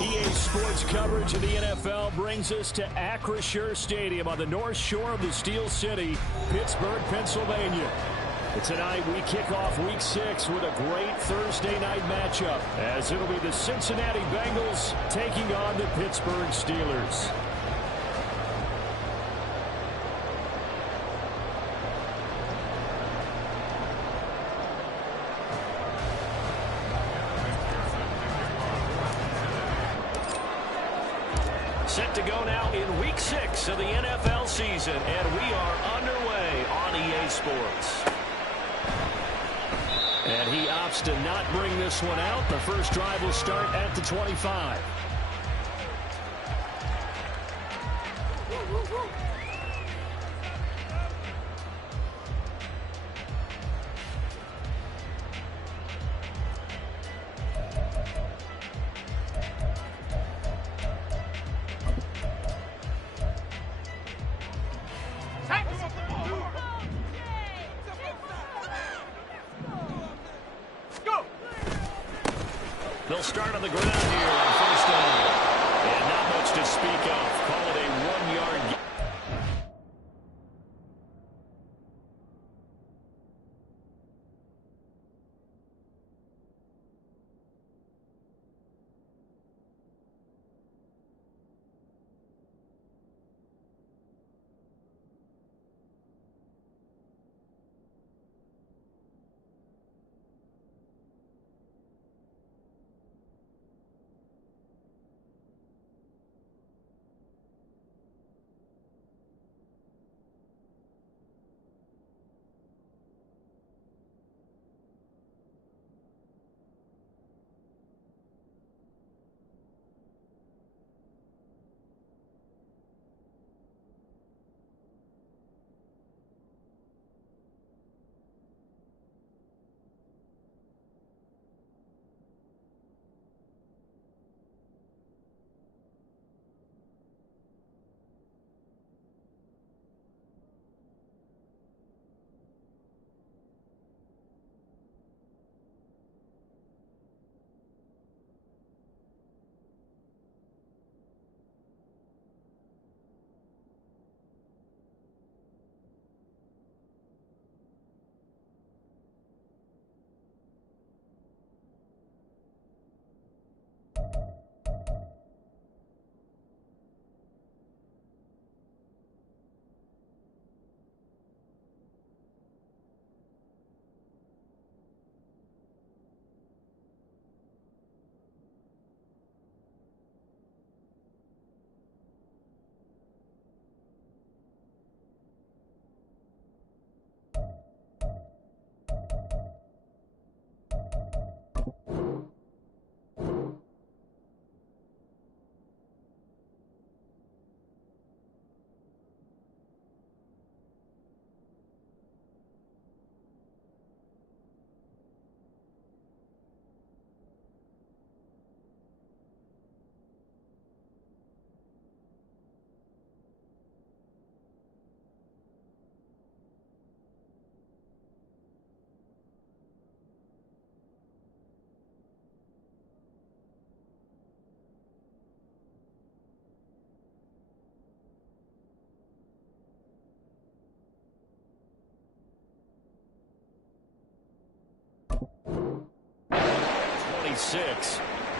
EA Sports coverage of the NFL brings us to Acrisure Stadium on the north shore of the Steel City, Pittsburgh, Pennsylvania. Tonight we kick off Week 6 with a great Thursday night matchup, as it'll be the Cincinnati Bengals taking on the Pittsburgh Steelers. Set to go now in Week 6 of the NFL season, and we are underway on EA Sports. And he opts to not bring this one out. The first drive will start at the 25. They'll start on the ground here on first down. And not much to speak of. Call it a 1-yard gain.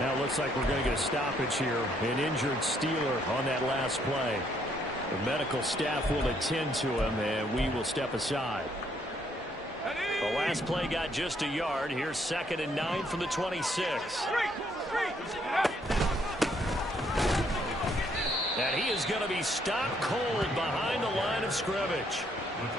Now it looks like we're going to get a stoppage here. An injured Steeler on that last play. The medical staff will attend to him, and we will step aside. The last play got just a yard. Here's 2nd and 9 from the 26. And he is going to be stopped cold behind the line of scrimmage.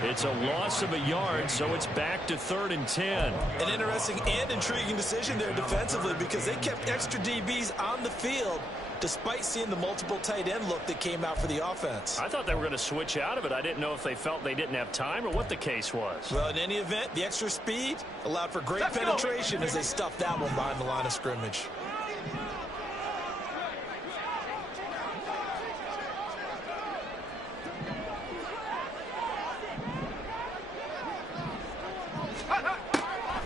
It's a loss of a yard, so it's back to 3rd and 10. An interesting and intriguing decision there defensively, because they kept extra DBs on the field despite seeing the multiple tight end look that came out for the offense. I thought they were going to switch out of it. I didn't know if they felt they didn't have time or what the case was. Well, in any event, the extra speed allowed for great penetration as they stuffed that one behind the line of scrimmage.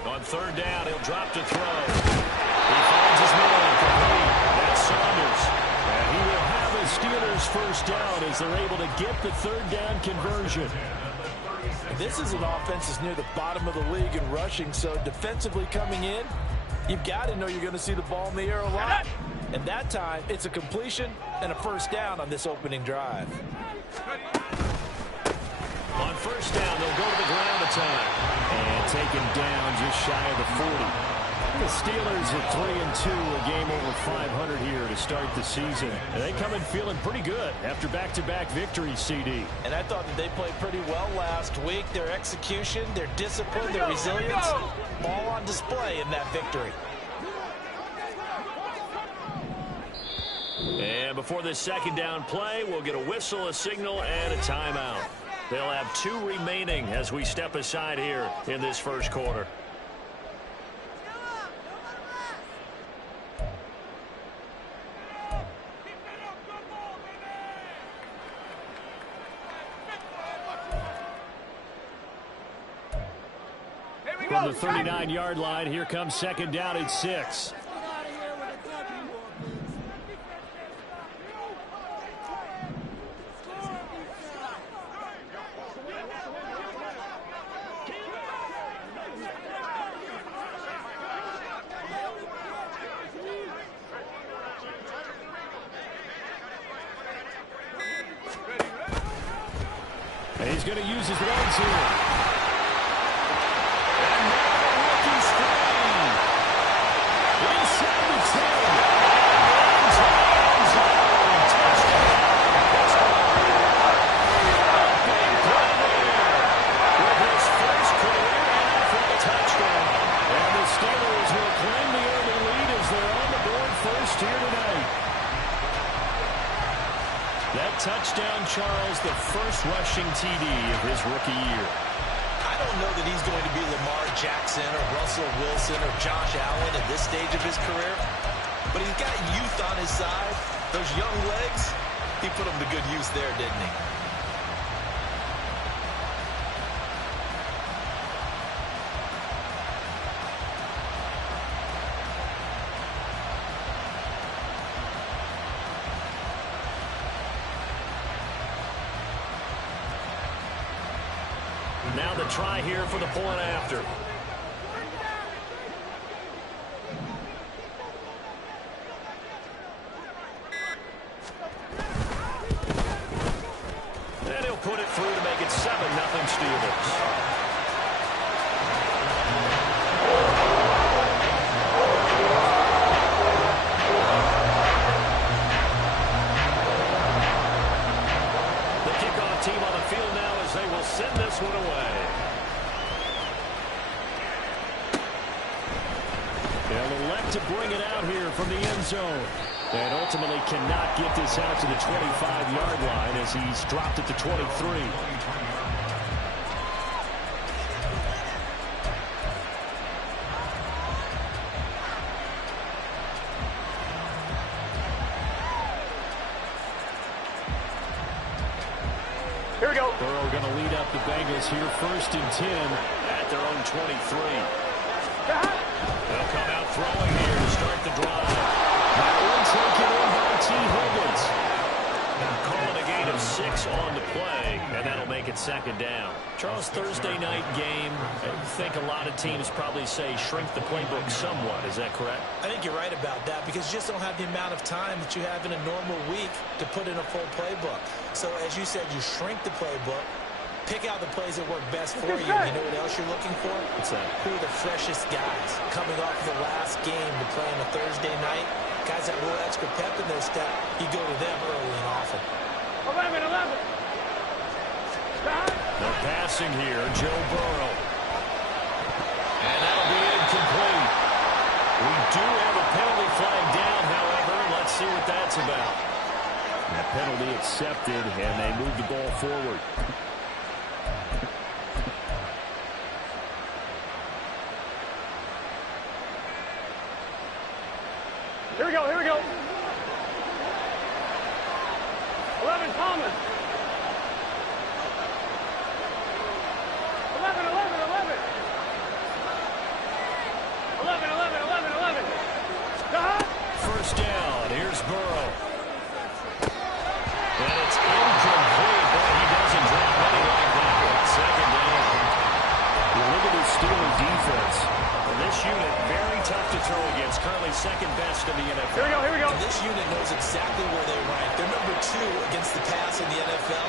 On 3rd down, he'll drop to throw. He finds his man complete. That's Saunders. first down as they're able to get the third down conversion. This is an offense that's near the bottom of the league in rushing, so defensively coming in, you've got to know you're going to see the ball in the air a lot. And that time, it's a completion and a first down on this opening drive. On first down, they'll go to the ground attack. And taken down just shy of the 40. The Steelers at 3-2, a game over 500 here to start the season. And they come in feeling pretty good after back-to-back victories, CD. And I thought that they played pretty well last week. Their execution, their discipline, their resilience, all on display in that victory. And before this second down play, we'll get a whistle, a signal, and a timeout. They'll have 2 remaining as we step aside here in this first quarter. From the 39-yard line, here comes second down and 6. And he's going to use his legs here. Touchdown, Charles, the first rushing TD of his rookie year. I don't know that he's going to be Lamar Jackson or Russell Wilson or Josh Allen at this stage of his career, but he's got youth on his side. Those young legs, he put them to good use there, didn't he? Now the try here for the point after. And he'll put it through to make it 7-0 Steelers. Team on the field now as they will send this one away. They'll elect to bring it out here from the end zone. And ultimately cannot get this out to the 25-yard line as he's dropped it to 23. Here we go. Burrow going to lead up the Bengals here, 1st and 10 at their own 23. They'll come out throwing here to start the drive. That one taken in by T. Higgins. Calling a gain of 6 on the play, and that'll make it 2nd down. Charles, Thursday night game, I think a lot of teams probably say shrink the playbook somewhat. Is that correct? I think you're right about that because you just don't have the amount of time that you have in a normal week to put in a full playbook. So, as you said, you shrink the playbook, pick out the plays that work best for you. And you know what else you're looking for? What's that? Who are the freshest guys coming off the last game to play on a Thursday night? Guys that have a little extra pep in their step, you go to them early and often. 11. They're passing here, Joe Burrow. And that'll be incomplete. We do have a penalty flag down, however. Let's see what that's about. That penalty accepted, and they move the ball forward. Here we go. 11, Thomas. 11. 11. First down. Here's Burrow. And it's throw against, currently second best in the NFL. Here we go, here we go. And this unit knows exactly where they rank. They're number 2 against the pass in the NFL.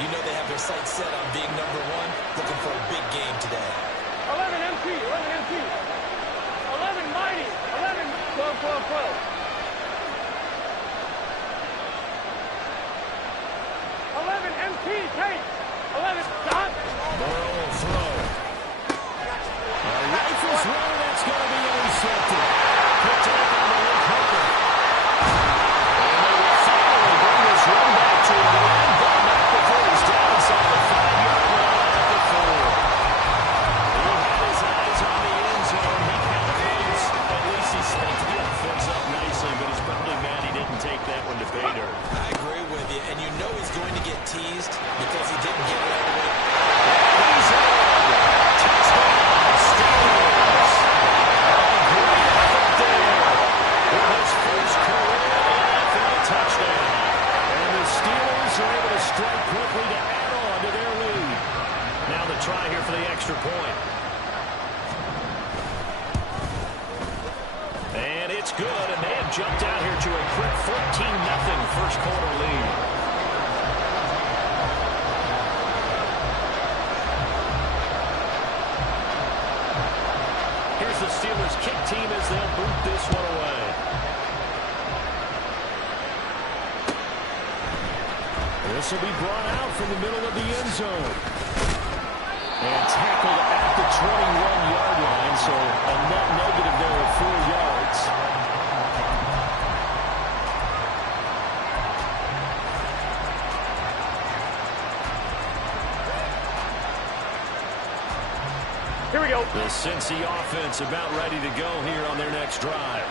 You know they have their sights set on being number 1, looking for a big game today. 11 MT, 11 MT. 11 mighty, 11, 12, 12, 12. 11 MT, take. 11, stop. Burrow will throw. Rifles one, that's going to be intercepted. Picked up on the left hooker. And they will finally bring this run back to the end, but not before he's down inside the 5-yard line at the 4. He had his eyes on the end zone. He counted. At least he set the offense up nicely, but he's probably mad he didn't take that one to pay dirt. I agree with you, and you know he's going to get teased because he didn't get it all the way. He's in. Touchdown, Steelers. A great effort there with his first career NFL touchdown. And the Steelers are able to strike quickly to add on to their lead. Now the try here for the extra point. And it's good, and they have jumped out here to a quick 14-0 first quarter lead. Here's the Steelers kick team as they'll boot this one away. This will be brought out from the middle of the end zone. And tackled at the 21-yard line, so a net negative there of 4 yards. Here we go. The Cincy offense about ready to go here on their next drive.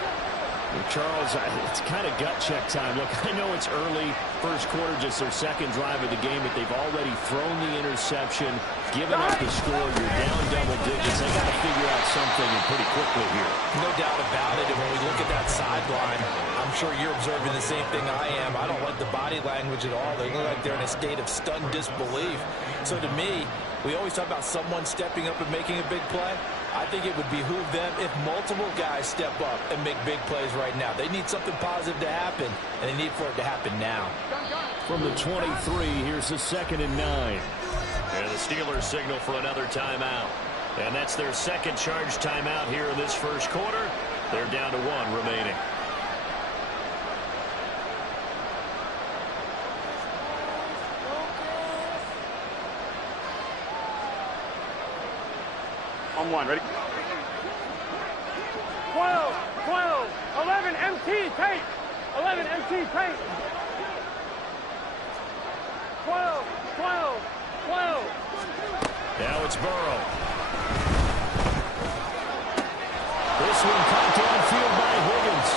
Well, Charles, it's kind of gut check time. Look, I know it's early, first quarter, just their second drive of the game, but they've already thrown the interception, given up the score. You're down double digits. They got to figure out something and pretty quickly here. No doubt about it. And when we look at that sideline, I'm sure you're observing the same thing I am. I don't like the body language at all. They look like they're in a state of stunned disbelief. So to me, we always talk about someone stepping up and making a big play. I think it would behoove them if multiple guys step up and make big plays right now. They need something positive to happen, and they need for it to happen now. From the 23, here's the 2nd and 9. And the Steelers signal for another timeout. And that's their second charge timeout here in this first quarter. They're down to 1 remaining. On 1, ready? 12, 12, 11 MT, take. 11 MT, take. 12, 12, 12. Now it's Burrow. This one caught downfield by Higgins.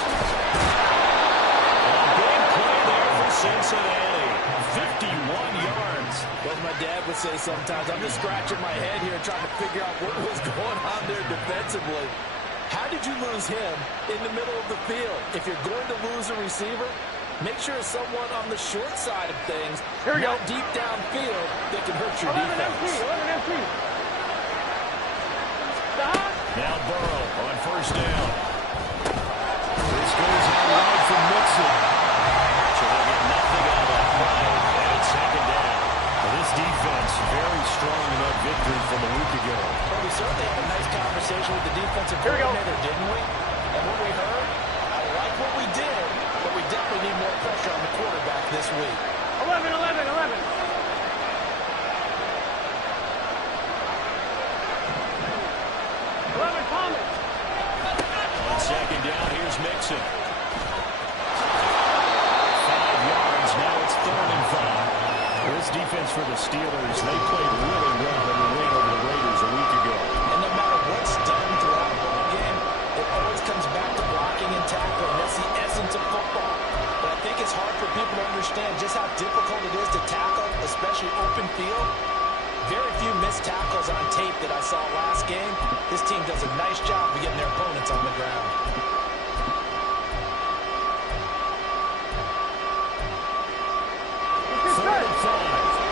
A big play there for Cincinnati. 51 yards. Well, my dad would say sometimes, I'm just scratching my head here trying to figure out what was going on there defensively. How did you lose him in the middle of the field? If you're going to lose a receiver, make sure it's someone on the short side of things, Here we go. deep downfield, that can hurt your 11 defense. MT, 11 MT. Stop. Now Burrow on first down. This goes out wide from Mixon. So they'll get nothing out of that play. And it's 2nd down. Well, this defense very strong in that victory from a week ago. Well, we certainly had a nice conversation with the defensive Here we go. coordinator, didn't we? And what we heard, I like what we did, but we definitely need more pressure on the quarterback this week. 11, 11, 11. 11, Thomas. On 2nd down, here's Mixon. 5 yards. Now it's 3rd and 5. This defense for the Steelers, they played really well in the win over the Raiders a week ago. And no matter what's done throughout the ball game, it always comes back to blocking and tackling. That's the essence of football. But I think it's hard for people to understand just how difficult it is to tackle, especially open field. Very few missed tackles on tape that I saw last game. This team does a nice job of getting their opponents on the ground. Third and 5.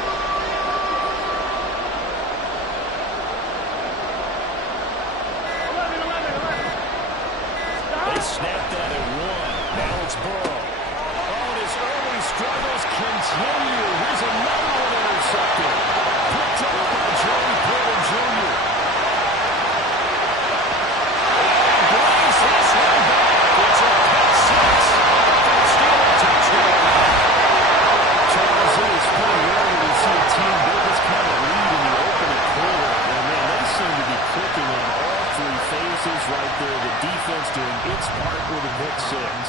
Lions.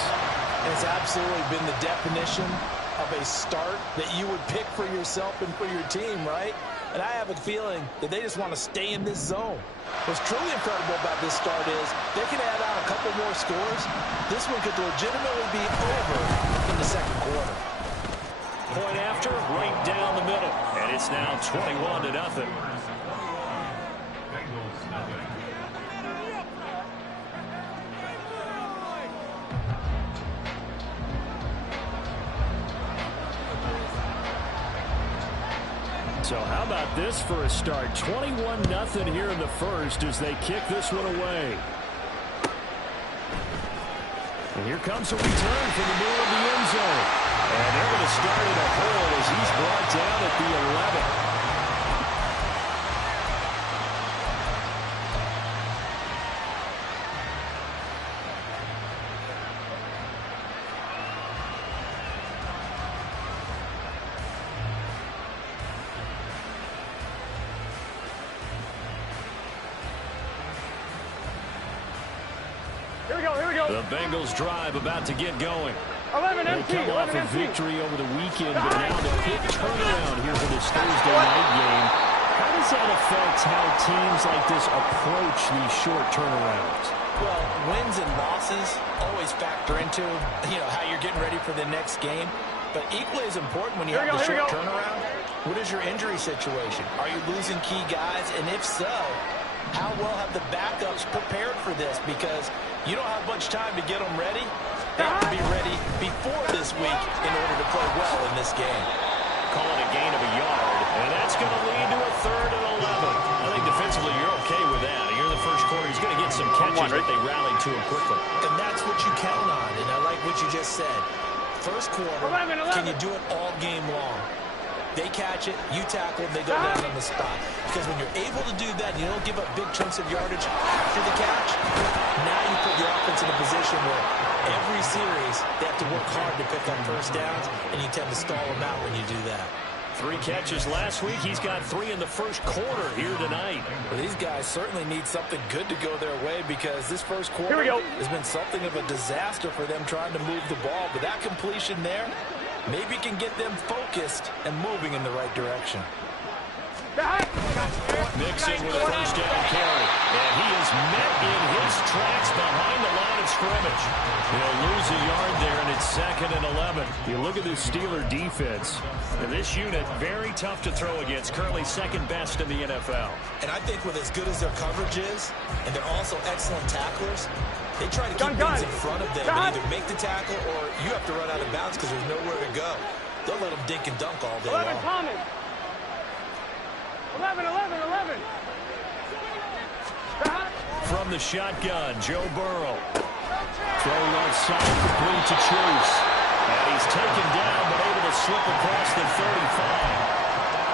It's absolutely been the definition of a start that you would pick for yourself and for your team, right? And I have a feeling that they just want to stay in this zone. What's truly incredible about this start is they can add on a couple more scores. This one could legitimately be over in the second quarter. Point after, right down the middle. And it's now 21-0. So how about this for a start? 21-0 here in the first as they kick this one away. And here comes a return from the middle of the end zone. And they're going to start in a hole as he's brought down at the 11. The Bengals drive about to get going. 11 They empty. come off 11 a empty. victory over the weekend, but now the quick turnaround here for this Thursday night game. How does that affect how teams like this approach these short turnarounds? Well, wins and losses always factor into, how you're getting ready for the next game. But equally as important when you have the short turnaround, what is your injury situation? Are you losing key guys? And if so, how well have the backups prepared for this? Because you don't have much time to get them ready. They have to be ready before this week in order to play well in this game. Call it a gain of a yard, and that's going to lead to a 3rd and 11. I think defensively you're okay with that. Here in the first quarter, he's going to get some catches, but they rallied to him quickly. And that's what you count on, and I like what you just said. First quarter, 11. can you do it all game long? They catch it, you tackle, they go down on the spot. Because when you're able to do that, you don't give up big chunks of yardage after the catch, now you put your offense in a position where every series they have to work hard to pick up first downs, and you tend to stall them out when you do that. 3 catches last week. He's got 3 in the first quarter here tonight. Well, these guys certainly need something good to go their way because this first quarter has been something of a disaster for them trying to move the ball. But that completion there maybe can get them focused and moving in the right direction. Mixon with a first down carry. And he is met in his tracks behind the line of scrimmage. He'll lose a yard there, and it's 2nd and 11. You look at this Steeler defense. And this unit, very tough to throw against. Currently 2nd best in the NFL. And I think with as good as their coverage is, and they're also excellent tacklers, they try to keep things in front of them and either make the tackle or you have to run out of bounds because there's nowhere to go. They'll let them dink and dunk all day 11 long. Thomas. 11. From the shotgun, Joe Burrow. Throw left side, complete to Chase. And he's taken down, but able to slip across the 35.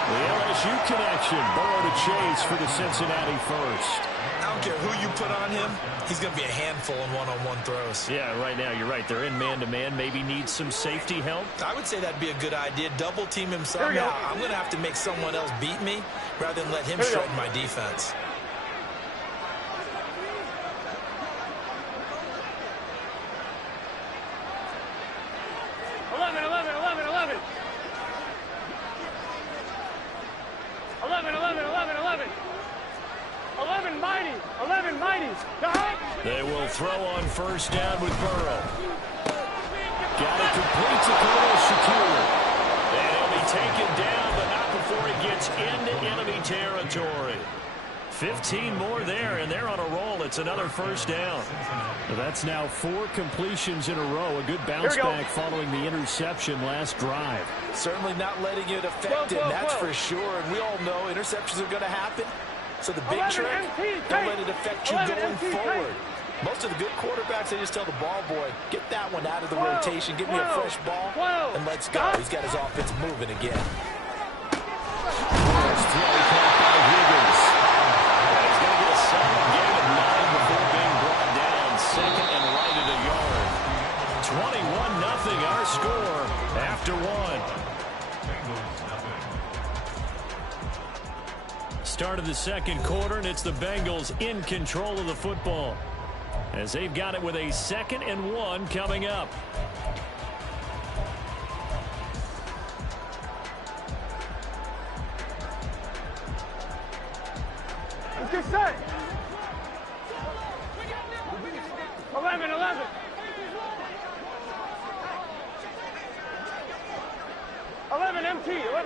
The LSU connection, Burrow to Chase for the Cincinnati first. I don't care who you put on him, he's going to be a handful in one-on-one throws. Yeah, right now, you're right. They're in man-to-man. Maybe needs some safety help. I would say that'd be a good idea. Double team him somehow. I'm going to have to make someone else beat me rather than let him shred my defense. They will throw on first down with Burrow. Got it complete to Khalil Shakir. And he'll be taken down, but not before he gets into enemy territory. 15 more there, and they're on a roll. It's another first down. Well, that's now 4 completions in a row. A good bounce back following the interception last drive. Certainly not letting it affect him, that's for sure. And we all know interceptions are going to happen. So the big trick, don't let it affect you going forward. Most of the good quarterbacks, they just tell the ball boy, get that one out of the rotation, give me a fresh ball, and let's go. He's got his offense moving again. First throw caught by Higgins. And he's going to get a solid gain of 9 before being brought down. 2nd and right at a yard. 21-0 our score after 1. Start of the second quarter, and it's the Bengals in control of the football. as they've got it with a 2nd and 1 coming up. Let's get set. 11, 11.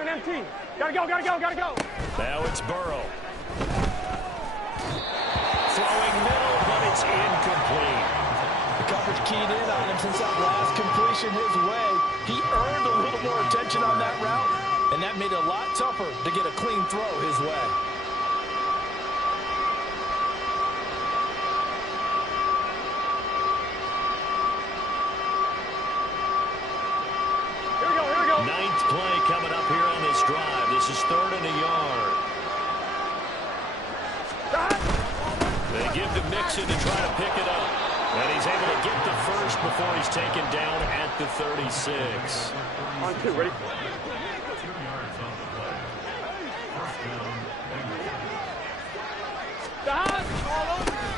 MT. Gotta go. Now it's Burrow. Throwing middle, but it's incomplete. The coverage keyed in on him since that last completion his way. He earned a little more attention on that route, and that made it a lot tougher to get a clean throw his way. Ninth play coming up here on this drive. This is 3rd and a yard. They give to Mixon to try to pick it up. And he's able to get the first before he's taken down at the 36. On 2, ready?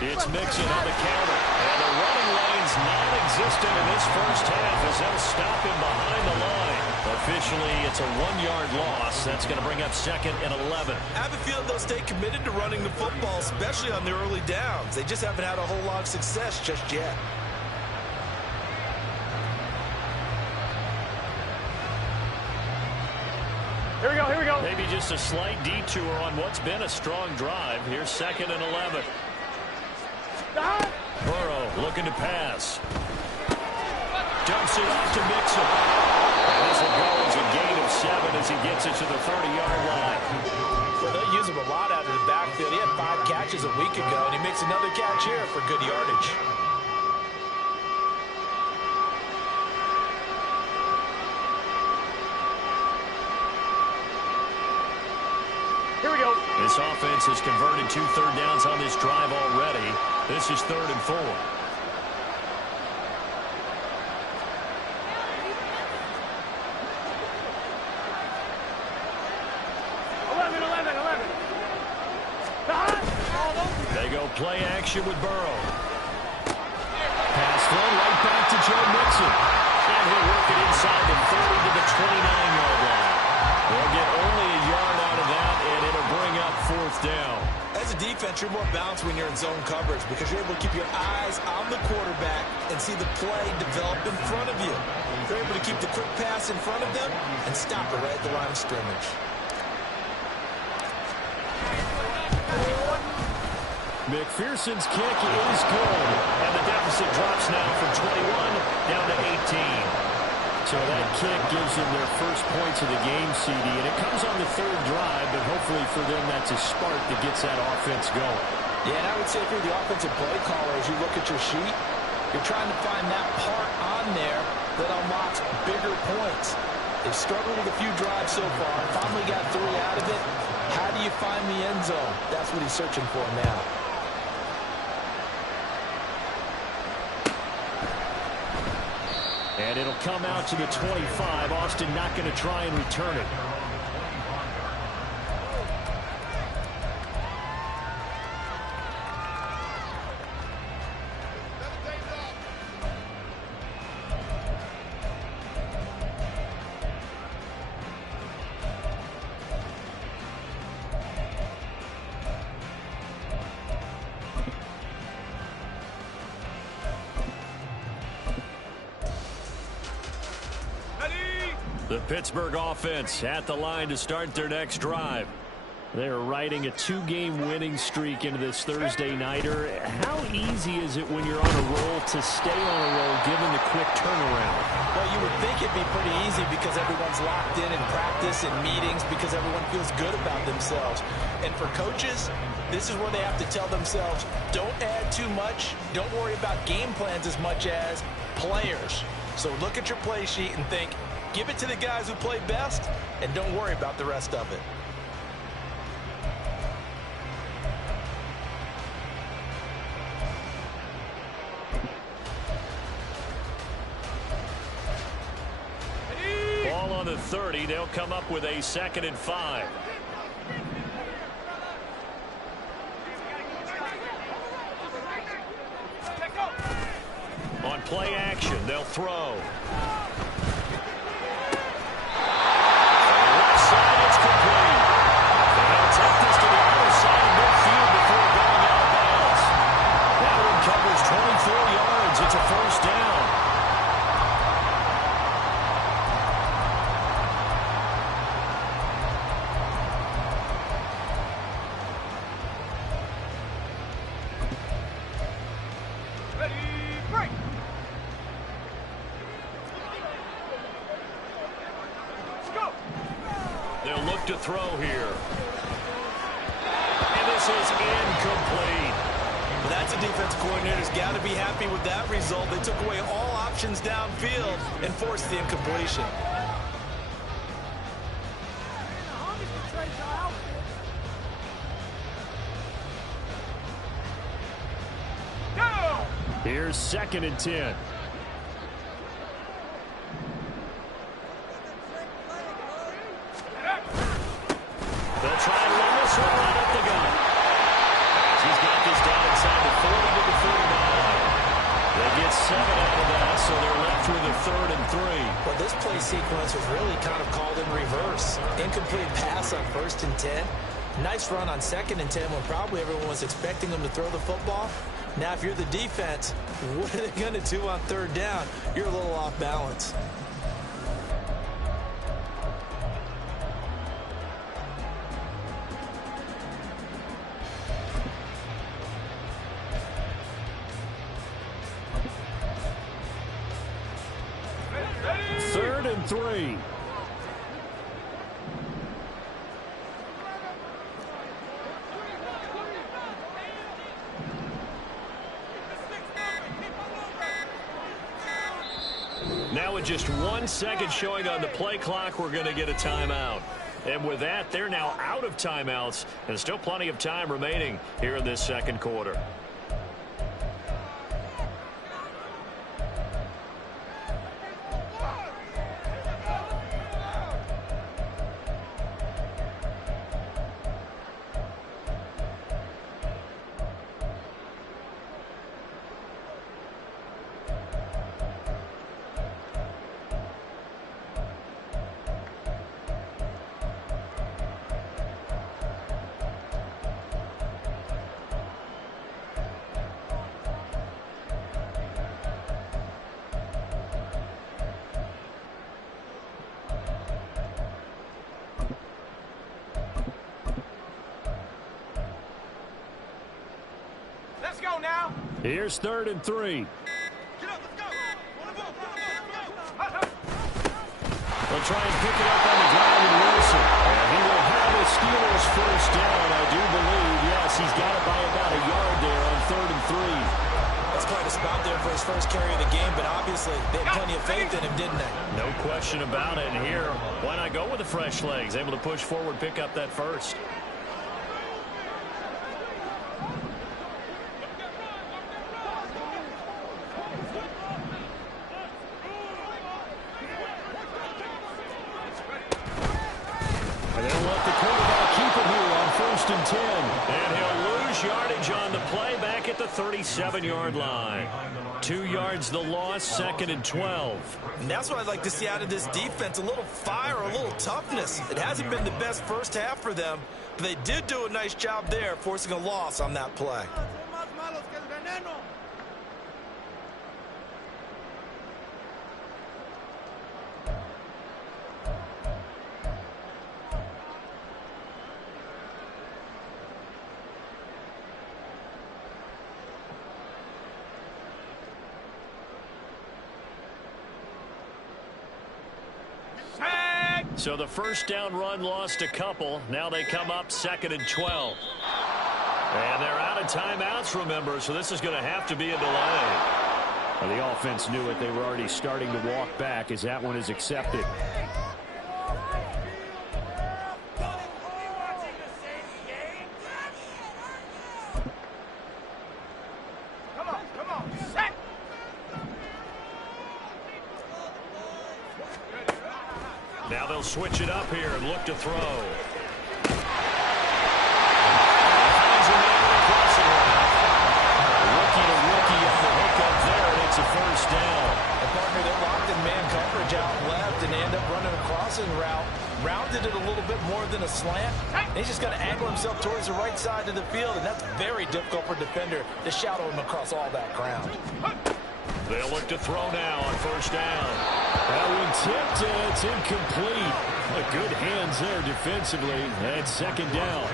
It's Mixon on the counter. And the running lane's non-existent in this first half as they'll stop him behind the line. Officially, it's a 1-yard loss. That's going to bring up 2nd and 11. I have a feeling they'll stay committed to running the football, especially on the early downs. They just haven't had a whole lot of success just yet. Here we go. Maybe just a slight detour on what's been a strong drive. Here's 2nd and 11. Burrow looking to pass. Dumps it off to Mixon. And this will go as a gain of 7 as he gets it to the 30-yard line. Well, they'll use him a lot out of the backfield. He had 5 catches a week ago, and he makes another catch here for good yardage. Here we go. This offense has converted 2 third downs on this drive already. This is 3rd and 4. 11. They go play action with Burrow. Pass throw right back to Joe Mixon. And he'll work it inside the 30 to the 29-yard line. They'll get only a yard out of that, and it'll bring up 4th down. As a defense, you're more balanced when you're in zone coverage because you're able to keep your eyes on the quarterback and see the play develop in front of you. You're able to keep the quick pass in front of them and stop it right at the line of scrimmage. McPherson's kick is good, and the deficit drops now from 21 down to 18. So that kick gives them their first points of the game, CD, and it comes on the 3rd drive, but hopefully for them that's a spark that gets that offense going. Yeah, and I would say if you're the offensive play caller, as you look at your sheet, you're trying to find that part on there that unlocks bigger points. They've struggled with a few drives so far, finally got 3 out of it. How do you find the end zone? That's what he's searching for now. And it'll come out to the 25. Austin not going to try and return it. The Pittsburgh offense at the line to start their next drive. They're riding a 2-game winning streak into this Thursday nighter. How easy is it when you're on a roll to stay on a roll given the quick turnaround? Well, you would think it'd be pretty easy because everyone's locked in practice and meetings because everyone feels good about themselves. And for coaches, this is where they have to tell themselves, don't add too much. Don't worry about game plans as much as players. So look at your play sheet and think, give it to the guys who play best, and don't worry about the rest of it. Ball on the 30. They'll come up with a 2nd and 5. play action. They'll throw. Left side, it's complete. And they'll take this to the other side of midfield before going out of bounds. That one covers 24 yards. It's a first down. They'll look to throw here. And this is incomplete. Well, that's a defensive coordinator's got to be happy with that result. They took away all options downfield and forced the incompletion. Here's 2nd and 10. They'll try and run this one right up the gut. He's got this down inside the 40 to the 49. They get 7 out of that, so they're left with a 3rd and 3. Well, this play sequence was really kind of called in reverse. Incomplete pass on 1st and 10. Nice run on 2nd and 10 when probably everyone was expecting them to throw the football. Now, if you're the defense, what are they going to do on 3rd down? You're a little off balance. Third and 3. Now with just 1 second showing on the play clock, we're going to get a timeout. And with that, they're now out of timeouts, and still plenty of time remaining here in this second quarter. Let's go now. Here's 3rd and 3. Get up, let's go. They'll try and pick it up on the ground with Wilson. And he will have a Steelers first down, I do believe. Yes, he's got it by about a yard there on 3rd and 3. That's quite a spot there for his first carry of the game, but obviously they had plenty of faith in him, didn't they? No question about it. And here, why not go with the fresh legs? Able to push forward, pick up that first. And they'll let the quarterback keep it here on 1st and 10. And he'll lose yardage on the play back at the 37-yard line. 2 yards the loss, 2nd and 12. And that's what I'd like to see out of this defense, a little fire, a little toughness. It hasn't been the best first half for them, but they did do a nice job there, forcing a loss on that play. So the first down run lost a couple. Now they come up 2nd and 12. And they're out of timeouts, remember, so this is going to have to be a delay. Well, the offense knew it. They were already starting to walk back as that one is accepted. Now they'll switch it up here and look to throw. Rookie to rookie on the hook up there, and it's a first down. passing route, rounded it a little bit more than a slant. He's just going to angle himself towards the right side of the field, and that's very difficult for a defender to shadow him across all that ground. They'll look to throw now on first down. That one tipped, and it's incomplete. Good hands there defensively, and second down.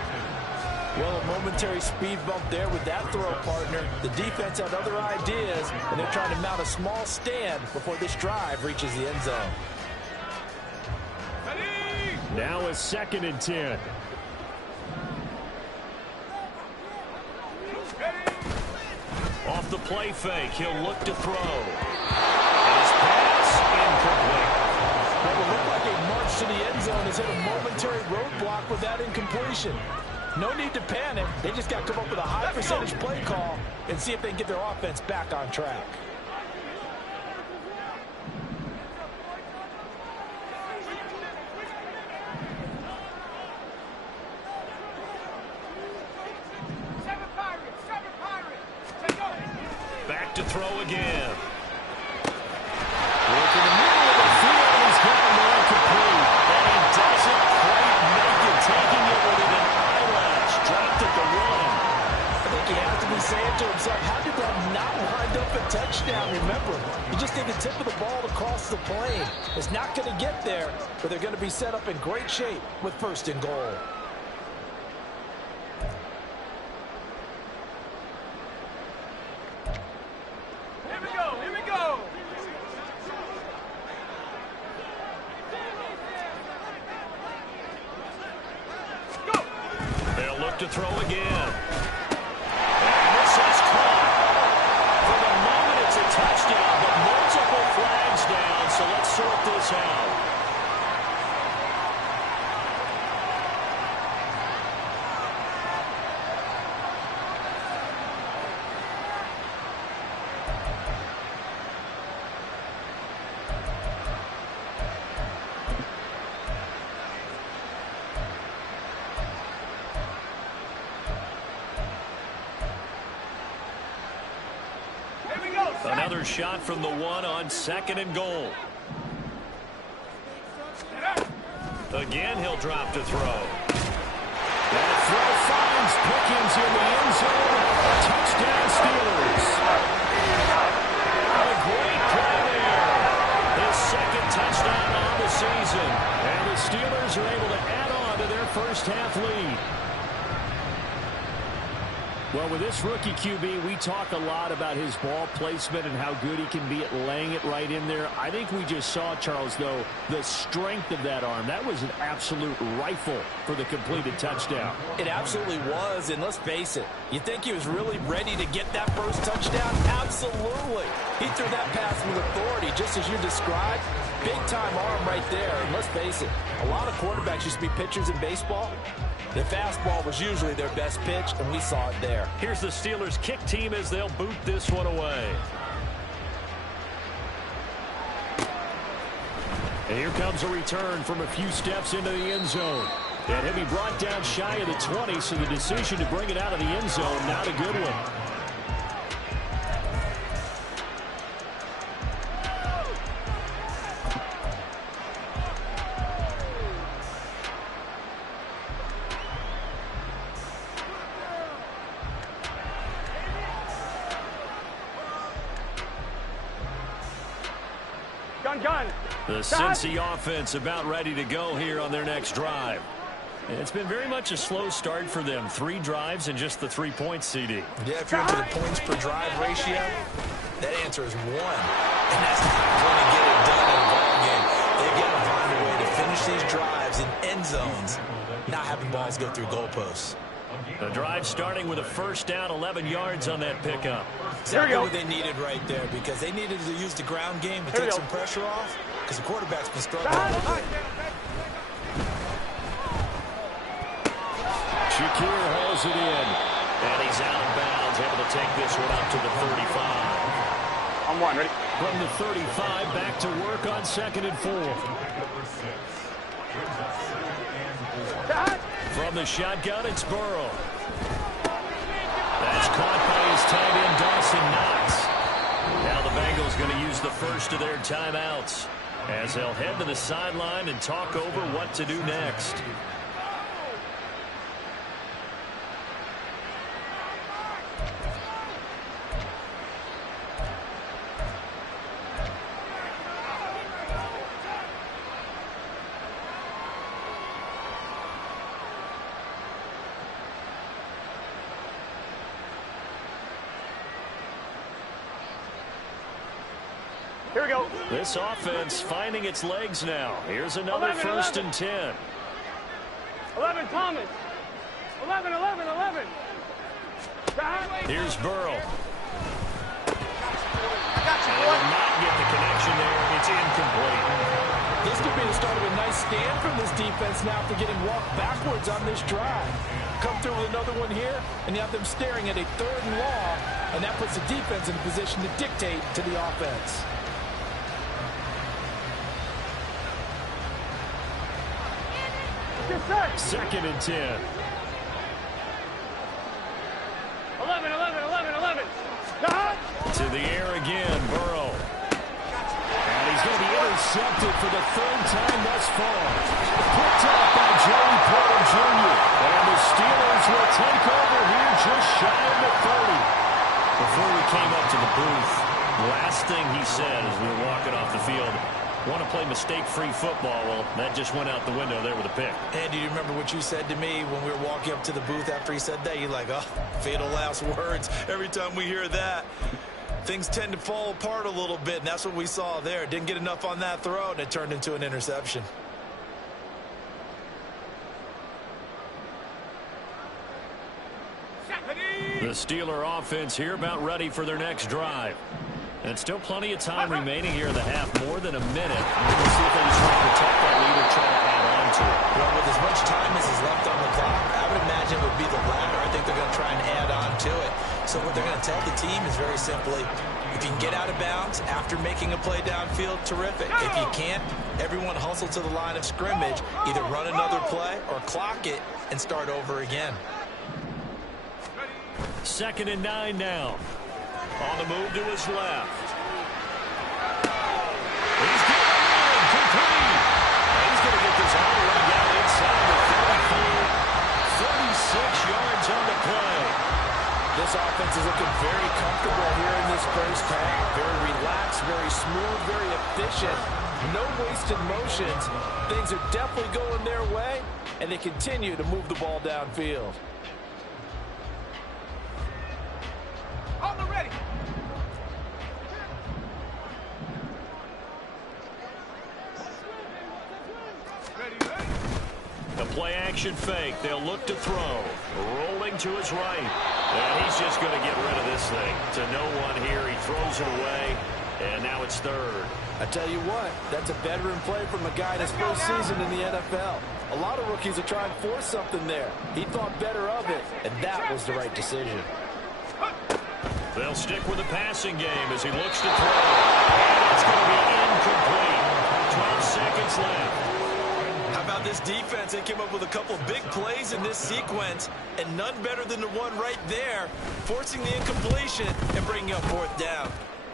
Well, a momentary speed bump there with that throw, partner. The defense had other ideas, and they're trying to mount a small stand before this drive reaches the end zone. Now a 2nd and 10. Off the play fake, he'll look to throw. And his pass incomplete. That would look like a march to the end zone has hit a momentary roadblock with that incompletion. No need to panic. They just got to come up with a high percentage play call and see if they can get their offense back on track. Back to throw again. Look in the middle of the field. He's got him incomplete. And he doesn't quite make it. Taking it within an eyelash. Dropped at the 1. I think he has to be saying to himself, how did that not wind up a touchdown? Remember, you just need the tip of the ball across the plane. It's not going to get there, but they're going to be set up in great shape with 1st and goal. To throw again. And this is caught. For the moment, it's a touchdown, but multiple flags down, so let's sort this out. Another shot from the 1 on 2nd and goal. Again, he'll drop to throw. That throw finds Pickens in the end zone. Touchdown, Steelers. A great play there. His 2nd touchdown on the season. And the Steelers are able to add on to their first half lead. Well, with this rookie QB, we talk a lot about his ball placement and how good he can be at laying it right in there. I think we just saw, Charles, though, the strength of that arm. That was an absolute rifle for the completed touchdown. It absolutely was, and let's face it, you think he was really ready to get that first touchdown? Absolutely. He threw that pass with authority, just as you described. Big-time arm right there, and let's face it, a lot of quarterbacks used to be pitchers in baseball. The fastball was usually their best pitch, and we saw it there. Here's the Steelers kick team as they'll boot this one away. And here comes a return from a few steps into the end zone. And he'll be brought down shy of the 20, so the decision to bring it out of the end zone, not a good one. The Cincy offense about ready to go here on their next drive. It's been very much a slow start for them. 3 drives and just the 3 points, CD. Yeah, if you're into the points per drive ratio, that answer is 1. And that's not going to get it done in a ball game. They've got to find a way to finish these drives in end zones, not having balls go through goalposts. The drive starting with a first down, 11 yards on that pickup. Exactly what they needed right there, because they needed to use the ground game to take some pressure off, because the quarterback's been struggling a little bit. Shakir hauls it in, and he's out of bounds, able to take this one up to the 35. I'm 1, ready? From the 35, back to work on 2nd and 4. From the shotgun, it's Burrow. That's caught by his tight end, Dawson Knox. Now the Bengals going to use the first of their timeouts. as they'll head to the sideline and talk over what to do next. Here we go. This offense finding its legs now. Here's another 1st and 10. 11, Thomas. 11. Here's Burrow. I got you, They boy. will not get the connection there. It's incomplete. This could be the start of a nice stand from this defense now after getting walked backwards on this drive. Come through with another one here, and you have them staring at a 3rd and long, and that puts the defense in a position to dictate to the offense. Yes, sir. 2nd and 10. 11. To the air again, Burrow. And he's going to be intercepted for the 3rd time thus far. Picked up by Joey Porter Jr. And the Steelers will take over here just shy of the 30. Before we came up to the booth, last thing he said as we were walking off the field, want to play mistake-free football. Well, that just went out the window there with a pick. And do you remember what you said to me when we were walking up to the booth after he said that? You're like, oh, fatal last words. Every time we hear that, things tend to fall apart a little bit, and that's what we saw there. Didn't get enough on that throw, and it turned into an interception. The Steeler offense here about ready for their next drive. And still plenty of time remaining here in the half, more than a minute. We'll see if they just want to protect that lead or try to add on to it. Well, with as much time as is left on the clock, I would imagine it would be the latter. I think they're going to try and add on to it. So what they're going to tell the team is very simply, if you can get out of bounds after making a play downfield, terrific. If you can't, everyone hustle to the line of scrimmage, either run another play or clock it and start over again. 2nd and 9 now. On the move to his left. He's getting in, complete. And he's going to get this all the way down inside the 34. 36 yards on the play. This offense is looking very comfortable here in this first half. Very relaxed, very smooth, very efficient. No wasted motions. Things are definitely going their way, and they continue to move the ball downfield. On the ready. The play action fake. They'll look to throw. Rolling to his right. And he's just going to get rid of this thing. To no one here. He throws it away. And now it's 3rd. I tell you what, that's a veteran play from a guy in his first season in the NFL. A lot of rookies are trying to force something there. He thought better of it, and that was the right decision. They'll stick with the passing game as he looks to throw. And it's going to be incomplete. 12 seconds left. How about this defense? They came up with a couple of big plays in this sequence, and none better than the one right there, forcing the incompletion and bringing up 4th down.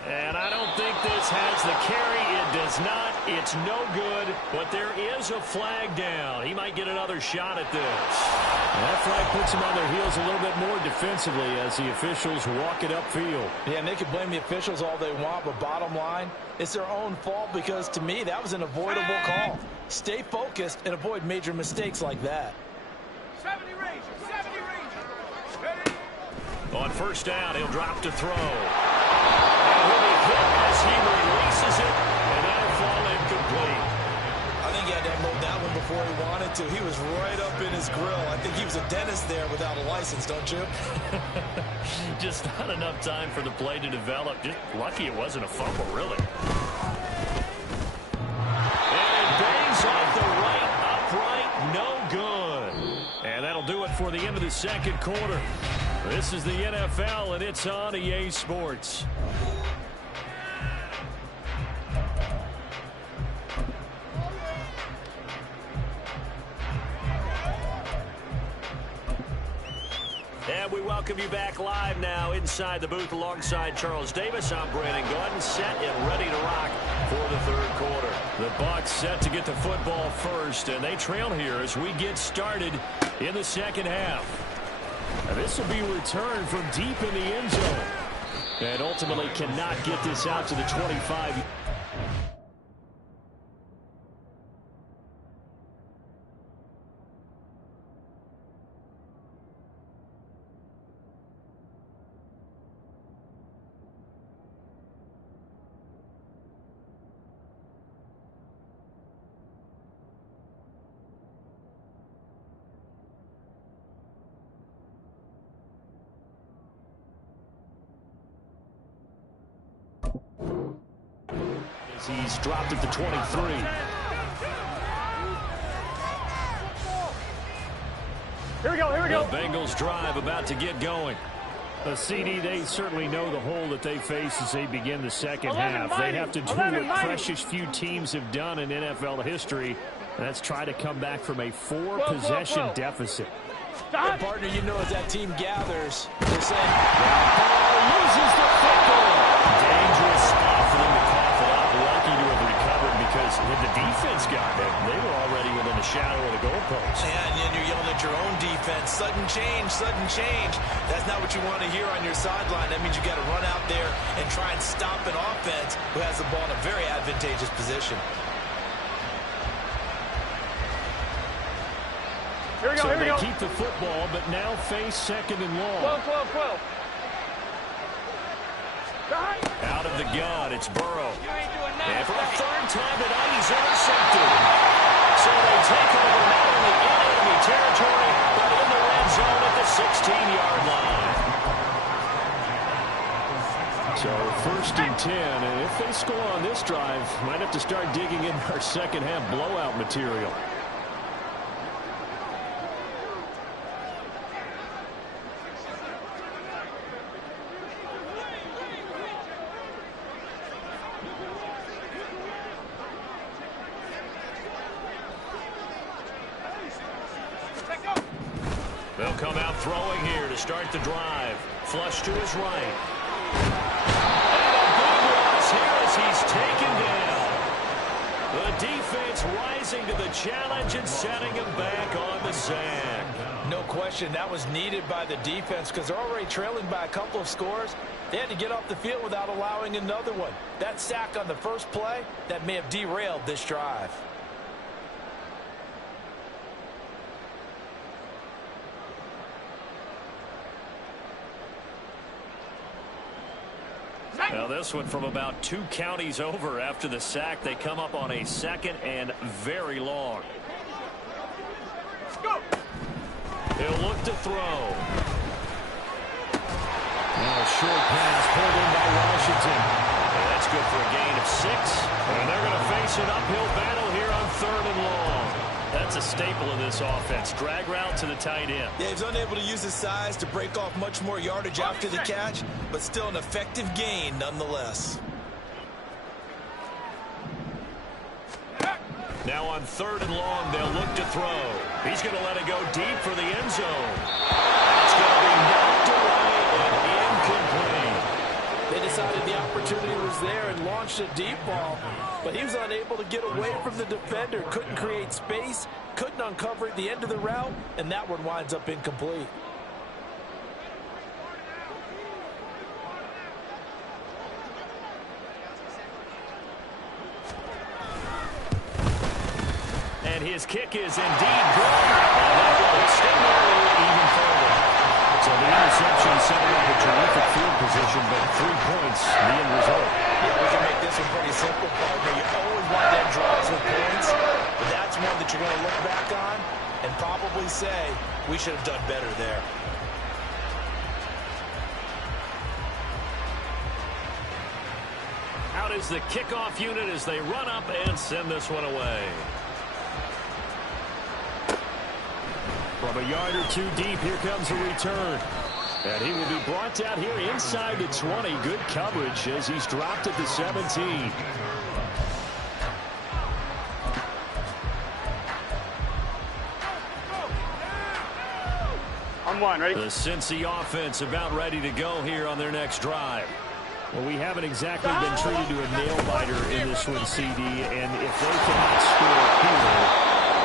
And I don't think this has the carry. It does not. It's no good. But there is a flag down. He might get another shot at this. And that flag puts him on their heels a little bit more defensively as the officials walk it upfield. Yeah, and they can blame the officials all they want, but bottom line, it's their own fault because, to me, that was an avoidable call. Stay focused and avoid major mistakes like that. 70 Rangers. 70 Rangers. Ready? On 1st down, he'll drop to throw. And he'll be hit as he releases it, and that'll fall incomplete. I think he had to unload that one before he wanted to. He was right up in his grill. I think he was a dentist there without a license, don't you? Just not enough time for the play to develop. Just lucky it wasn't a fumble, really. And it bangs off the right upright. No good. And that'll do it for the end of the 2nd quarter. This is the NFL, and it's on EA Sports. And we welcome you back live now inside the booth alongside Charles Davis. I'm Brandon Gordon, set and ready to rock for the third quarter. The Bucs set to get the football first, and they trail here as we get started in the second half. Now this will be returned from deep in the end zone, and ultimately cannot get this out to the 25. He's dropped at the 23. Here we go, here we go. The Bengals drive about to get going. CD, they certainly know the hole that they face as they begin the second half. They have to do what precious few teams have done in NFL history, and that's try to come back from a four-possession deficit. And partner, you know, as that team gathers, they're saying, loses the football. Dangerous spot for them to cough it up. Lucky to have recovered because when the defense got it, they were already within the shadow of the goalpost. Yeah, and then you're yelling at your own defense. Sudden change, sudden change. That's not what you want to hear on your sideline. That means you got to run out there and try and stop an offense who has the ball in a very advantageous position. Here we go, so here we go. They keep the football, but now face second and long. 12. Out of the gun, it's Burrow. You ain't doing nothing. And for a third time tonight, he's intercepted. So they take over not only in enemy territory, but in the red zone at the 16-yard line. So first and 10, and if they score on this drive, might have to start digging in our second half blowout material. They'll come out throwing here to start the drive. Flush to his right. And a big loss here as he's taken down. The defense rising to the challenge and setting him back on the sack. No question, that was needed by the defense because they're already trailing by a couple of scores. They had to get off the field without allowing another one. That sack on the first play, that may have derailed this drive. Now this one from about 2 counties over after the sack. They come up on a second and very long. Go. He'll look to throw. Now a short pass pulled in by Washington. And that's good for a gain of 6. And they're going to face an uphill battle here on 3rd and long. That's a staple of this offense. Drag route to the tight end. Yeah, he's unable to use his size to break off much more yardage after the catch, but still an effective gain nonetheless. Now on 3rd and long, they'll look to throw. He's going to let it go deep for the end zone. It's going to be knocked away and incomplete. They decided the opportunity was there and launched a deep ball, but he was unable to get away from the defender, couldn't create space, couldn't uncover the end of the route, and that one winds up incomplete. And his kick is indeed good. That will extend their lead even further. So the interception setting up a terrific field position, but 3 points, the end result. Yeah, we can make this one pretty simple, partner. You always want them drives with points, but that's one that you're going to look back on and probably say, we should have done better there. Out is the kickoff unit as they run up and send this one away. From a yard or 2 deep, here comes a return. And he will be brought down here inside the 20. Good coverage as he's dropped at the 17. On 1, ready? The Cincy offense about ready to go here on their next drive. Well, we haven't exactly been treated to a nail-biter in this one, CD, and if they cannot score here,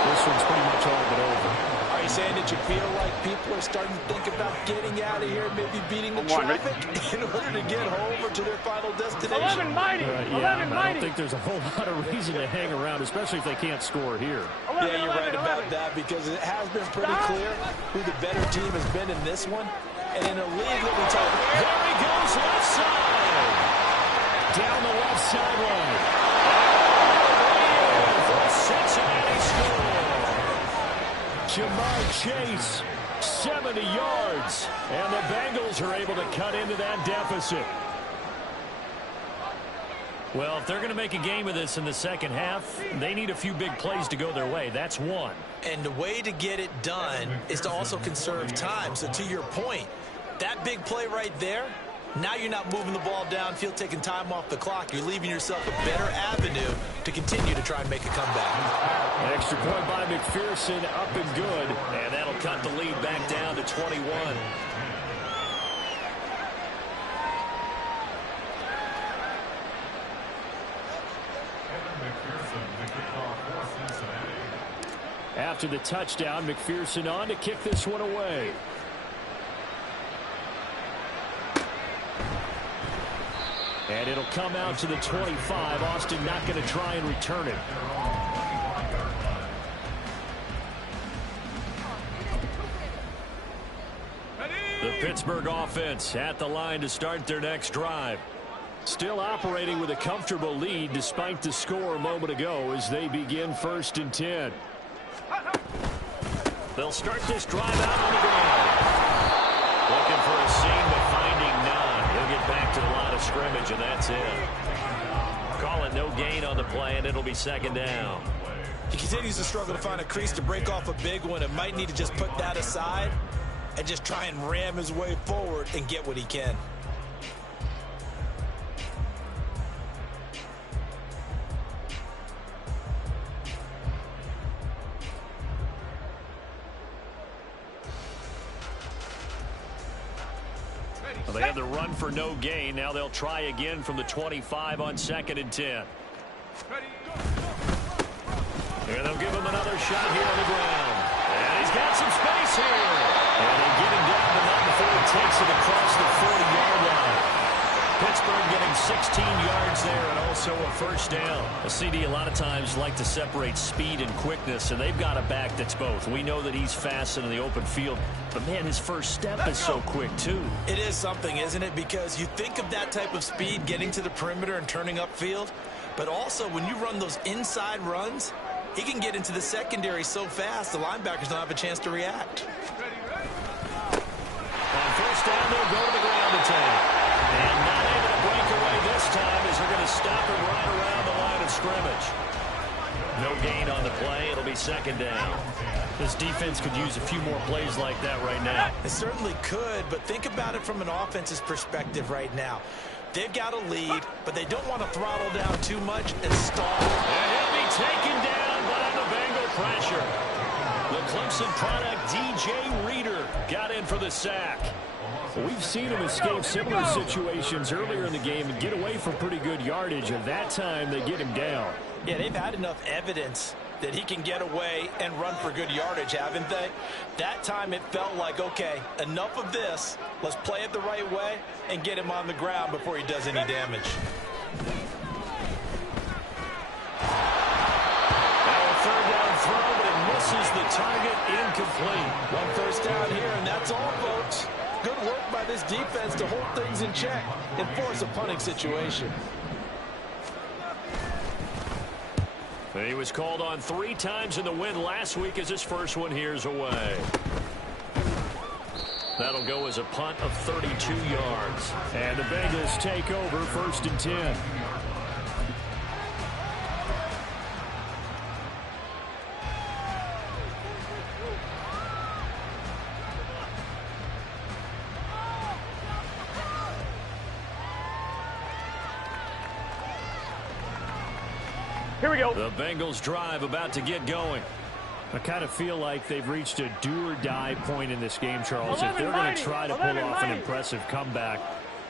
this one's pretty much all but over. Are you saying that you feel like people are starting to think about getting out of here, maybe beating the traffic in order to get home or to their final destination? 11 mighty! Yeah, I don't think there's a whole lot of reason to hang around, especially if they can't score here. Yeah, you're right about that, because it has been pretty clear who the better team has been in this one. And in a league that we talk about, there he goes left side. Down the left sideline. For Cincinnati score. Jamar Chase, 70 yards. And the Bengals are able to cut into that deficit. Well, if they're going to make a game of this in the second half, they need a few big plays to go their way. That's one. And the way to get it done is to also conserve time. So to your point, that big play right there, now you're not moving the ball downfield, taking time off the clock. You're leaving yourself a better avenue to continue to try and make a comeback. An extra point by McPherson, up and good. And that'll cut the lead back down to 21. After the touchdown, McPherson on to kick this one away. And it'll come out to the 25. Austin not going to try and return it. The Pittsburgh offense at the line to start their next drive. Still operating with a comfortable lead despite the score a moment ago as they begin 1st and 10. They'll start this drive out on the ground. Looking for a seam, but finding none. He'll get back to the line of scrimmage, and that's it. Call it no gain on the play, and it'll be 2nd down. He continues to struggle to find a crease to break off a big one and might need to just put that aside and just try and ram his way forward and get what he can. Well, they had the run for no gain. Now they'll try again from the 25 on 2nd and 10. And they'll give him another shot here on the ground. And he's got some space here. And they get him down, but not before he takes it across the 40-yard line. Pittsburgh getting 16 yards there and also a 1st down. A CD a lot of times like to separate speed and quickness, and they've got a back that's both. We know that he's fast in the open field, but man, his first step is so quick too. It is something, isn't it? Because you think of that type of speed getting to the perimeter and turning upfield, but also when you run those inside runs, he can get into the secondary so fast the linebackers don't have a chance to react. On 1st down, they'll go to the ground attack. And not able to break away this time as they're going to stop it right around the line of scrimmage. No gain on the play. It'll be 2nd down. This defense could use a few more plays like that right now. It certainly could, but think about it from an offense's perspective right now. They've got a lead, but they don't want to throttle down too much and stall. And he'll be taken down by the Bengal pressure. The Clemson product, DJ Reader, got in for the sack. We've seen him escape similar situations earlier in the game and get away from pretty good yardage, and that time they get him down. Yeah, they've had enough evidence that he can get away and run for good yardage, haven't they? That time it felt like, okay, enough of this. Let's play it the right way and get him on the ground before he does any damage. Now a 3rd down throw, but it misses the target, incomplete. 1 1st down here, and that's all, folks. Good work by this defense to hold things in check and force a punting situation. He was called on 3 times in the win last week as his first one here's away. That'll go as a punt of 32 yards. And the Bengals take over 1st and 10. Here we go. The Bengals drive about to get going. I kind of feel like they've reached a do-or-die point in this game, Charles. If they're going to try to pull off an impressive comeback,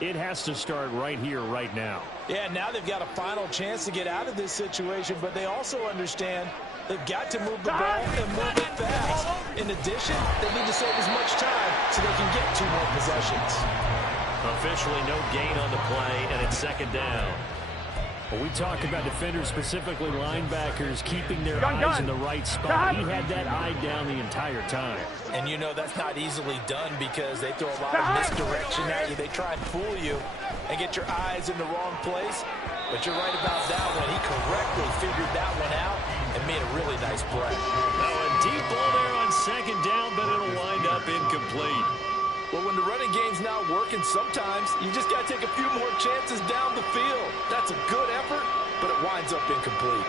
it has to start right here, right now. Yeah, now they've got a final chance to get out of this situation, but they also understand they've got to move the ball and move it fast. In addition, they need to save as much time so they can get 2 more possessions. Officially no gain on the play, and it's second down. Well, we talk about defenders, specifically linebackers, keeping their eyes in the right spot. He had that eye down the entire time. And you know that's not easily done because they throw a lot of misdirection at you. They try and fool you and get your eyes in the wrong place. But you're right about that one. He correctly figured that one out and made a really nice play. Oh, a deep ball there on second down, but it'll wind up incomplete. Well, when the running game's not working, sometimes you just got to take a few more chances down the field. That's a good effort, but it winds up incomplete.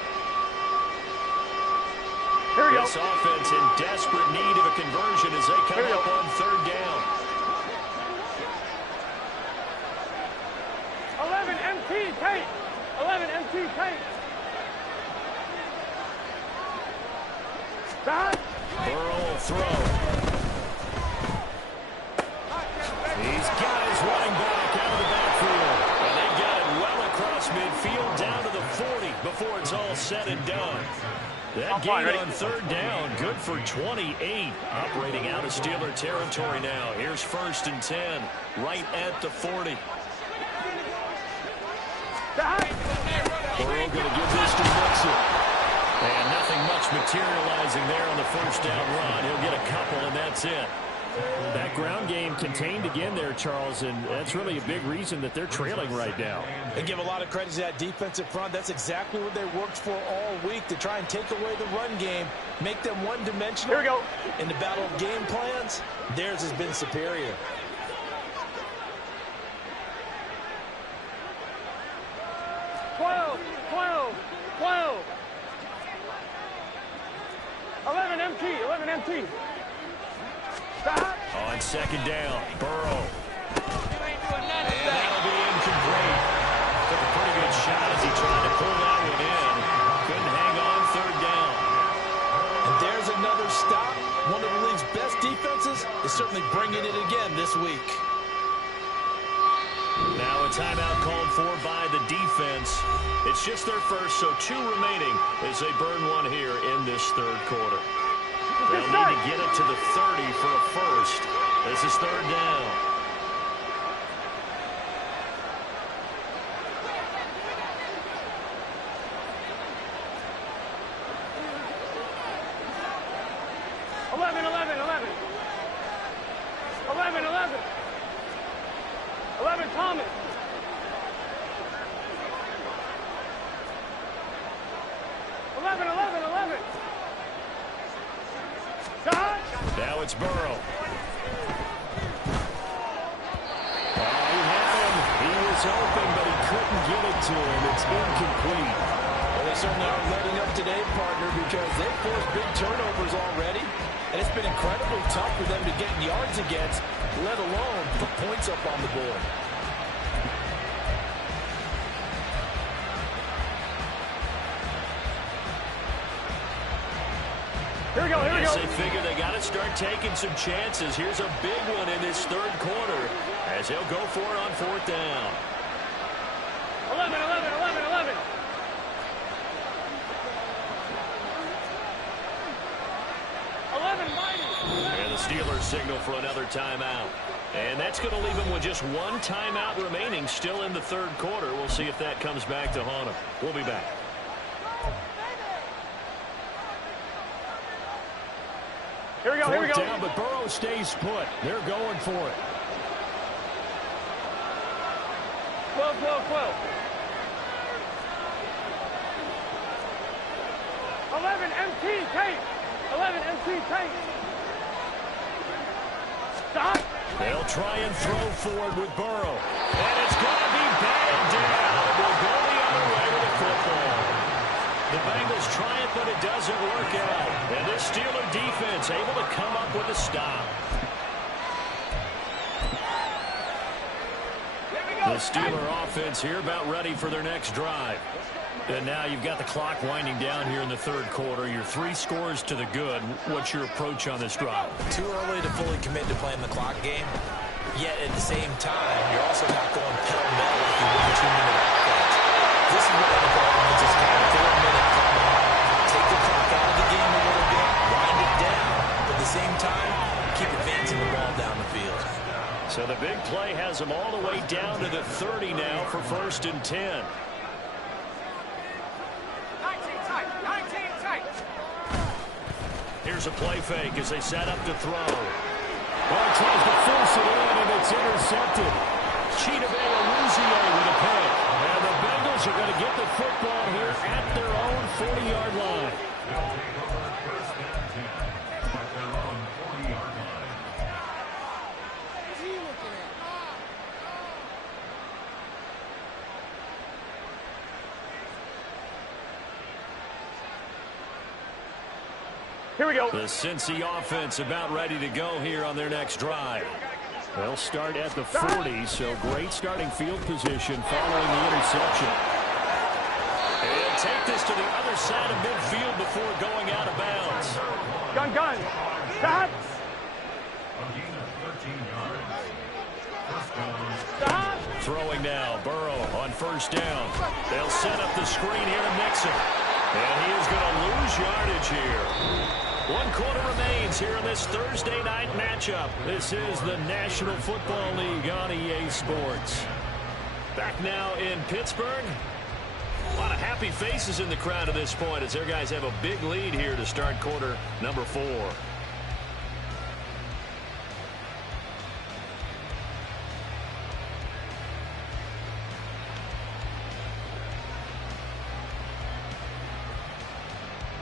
Here we go. This offense in desperate need of a conversion as they come up on third down. 11 MT Tate. 11 MT Tate. Burrow will throw. These guys running back out of the backfield. And they got it well across midfield down to the 40 before it's all said and done. That gain on third down, good for 28. Operating out of Steeler territory now. Here's 1st and 10, right at the 40. Burrow going to give this to Mixon. And nothing much materializing there on the first down run. He'll get a couple, and that's it. That ground game contained again there, Charles, and that's really a big reason that they're trailing right now. They give a lot of credit to that defensive front. That's exactly what they worked for all week, to try and take away the run game, make them one-dimensional. Here we go. In the battle of game plans, theirs has been superior. Twelve. 11 MT. 11 MT. On second down, Burrow. And that'll be incomplete. Took a pretty good shot as he tried to pull that one in. Couldn't hang on third down. And there's another stop. One of the league's best defenses is certainly bringing it again this week. Now a timeout called for by the defense. It's just their first, so 2 remaining as they burn one here in this third quarter. They'll need to get it to the 30 for a first. This is third down. Thomas. Now it's Burrow. He had him. He was open, but he couldn't get it to him. It's incomplete. Well, they certainly aren't letting up today, partner, because they've forced big turnovers already. And it's been incredibly tough for them to get yards against, let alone put points up on the board. Here we go, here we go. They figure they got to start taking some chances. Here's a big one in this third quarter as he'll go for it on fourth down. 11. And the Steelers signal for another timeout. And that's going to leave them with just one timeout remaining still in the third quarter. We'll see if that comes back to haunt them. We'll be back. Here we go, here we go. Down, but Burrow stays put. They're going for it. 12. 11 MT Tate. 11 MT Tate. Stop. They'll try and throw forward with Burrow. And it's going to be batted down. We'll go the other way with the football. The Bengals try it, but it doesn't work out. And this Steeler defense able to come up with a stop. The Steeler offense here about ready for their next drive. And now you've got the clock winding down here in the third quarter. Your 3 scores to the good. What's your approach on this drive? Too early to fully commit to playing the clock game. Yet at the same time, you're also not going pell-mell like you would a 2-minute offense. This is what NFL offenses call a 4-minute timeout. Take the clock out of the game a little bit, wind it down, but at the same time, keep advancing the ball down the field. So the big play has them all the way down to the 30 now for 1st and 10. 19 tight. Here's a play fake as they set up to throw. Well, he tries to force it in, and it's intercepted. Chidobe Awuzie with a pick. And the Bengals are going to get the football here at their own 40-yard line. Here we go. The Cincy offense about ready to go here on their next drive. They'll start at the 40, so great starting field position following the interception. And take this to the other side of midfield before going out of bounds. Gun. Stop. Stop. Throwing now, Burrow on 1st down. They'll set up the screen here to Mixon. And he is going to lose yardage here. 1 quarter remains here in this Thursday night matchup. This is the National Football League on EA Sports. Back now in Pittsburgh. A lot of happy faces in the crowd at this point as their guys have a big lead here to start quarter number 4.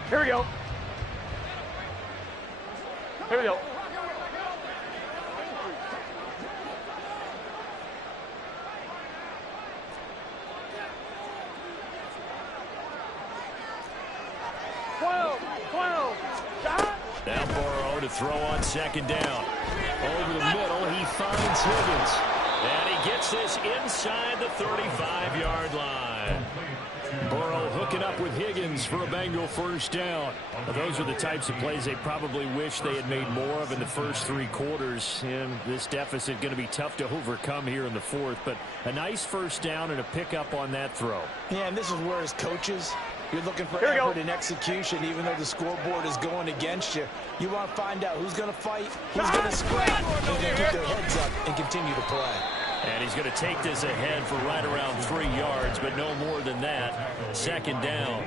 Here we go. Here we go. Now Burrow to throw on 2nd down. Over the middle, he finds Higgins. And he gets this inside the 35-yard line. Burrow hooking up with Higgins for a Bengal 1st down. Well, those are the types of plays they probably wish they had made more of in the first 3 quarters. And this deficit going to be tough to overcome here in the 4th. But a nice 1st down and a pickup on that throw. Yeah, and this is where as coaches, you're looking for effort and execution, even though the scoreboard is going against you. You want to find out who's going to fight, who's going to scrape, who's going to keep their heads up and continue to play. And he's going to take this ahead for right around 3 yards, but no more than that. 2nd down.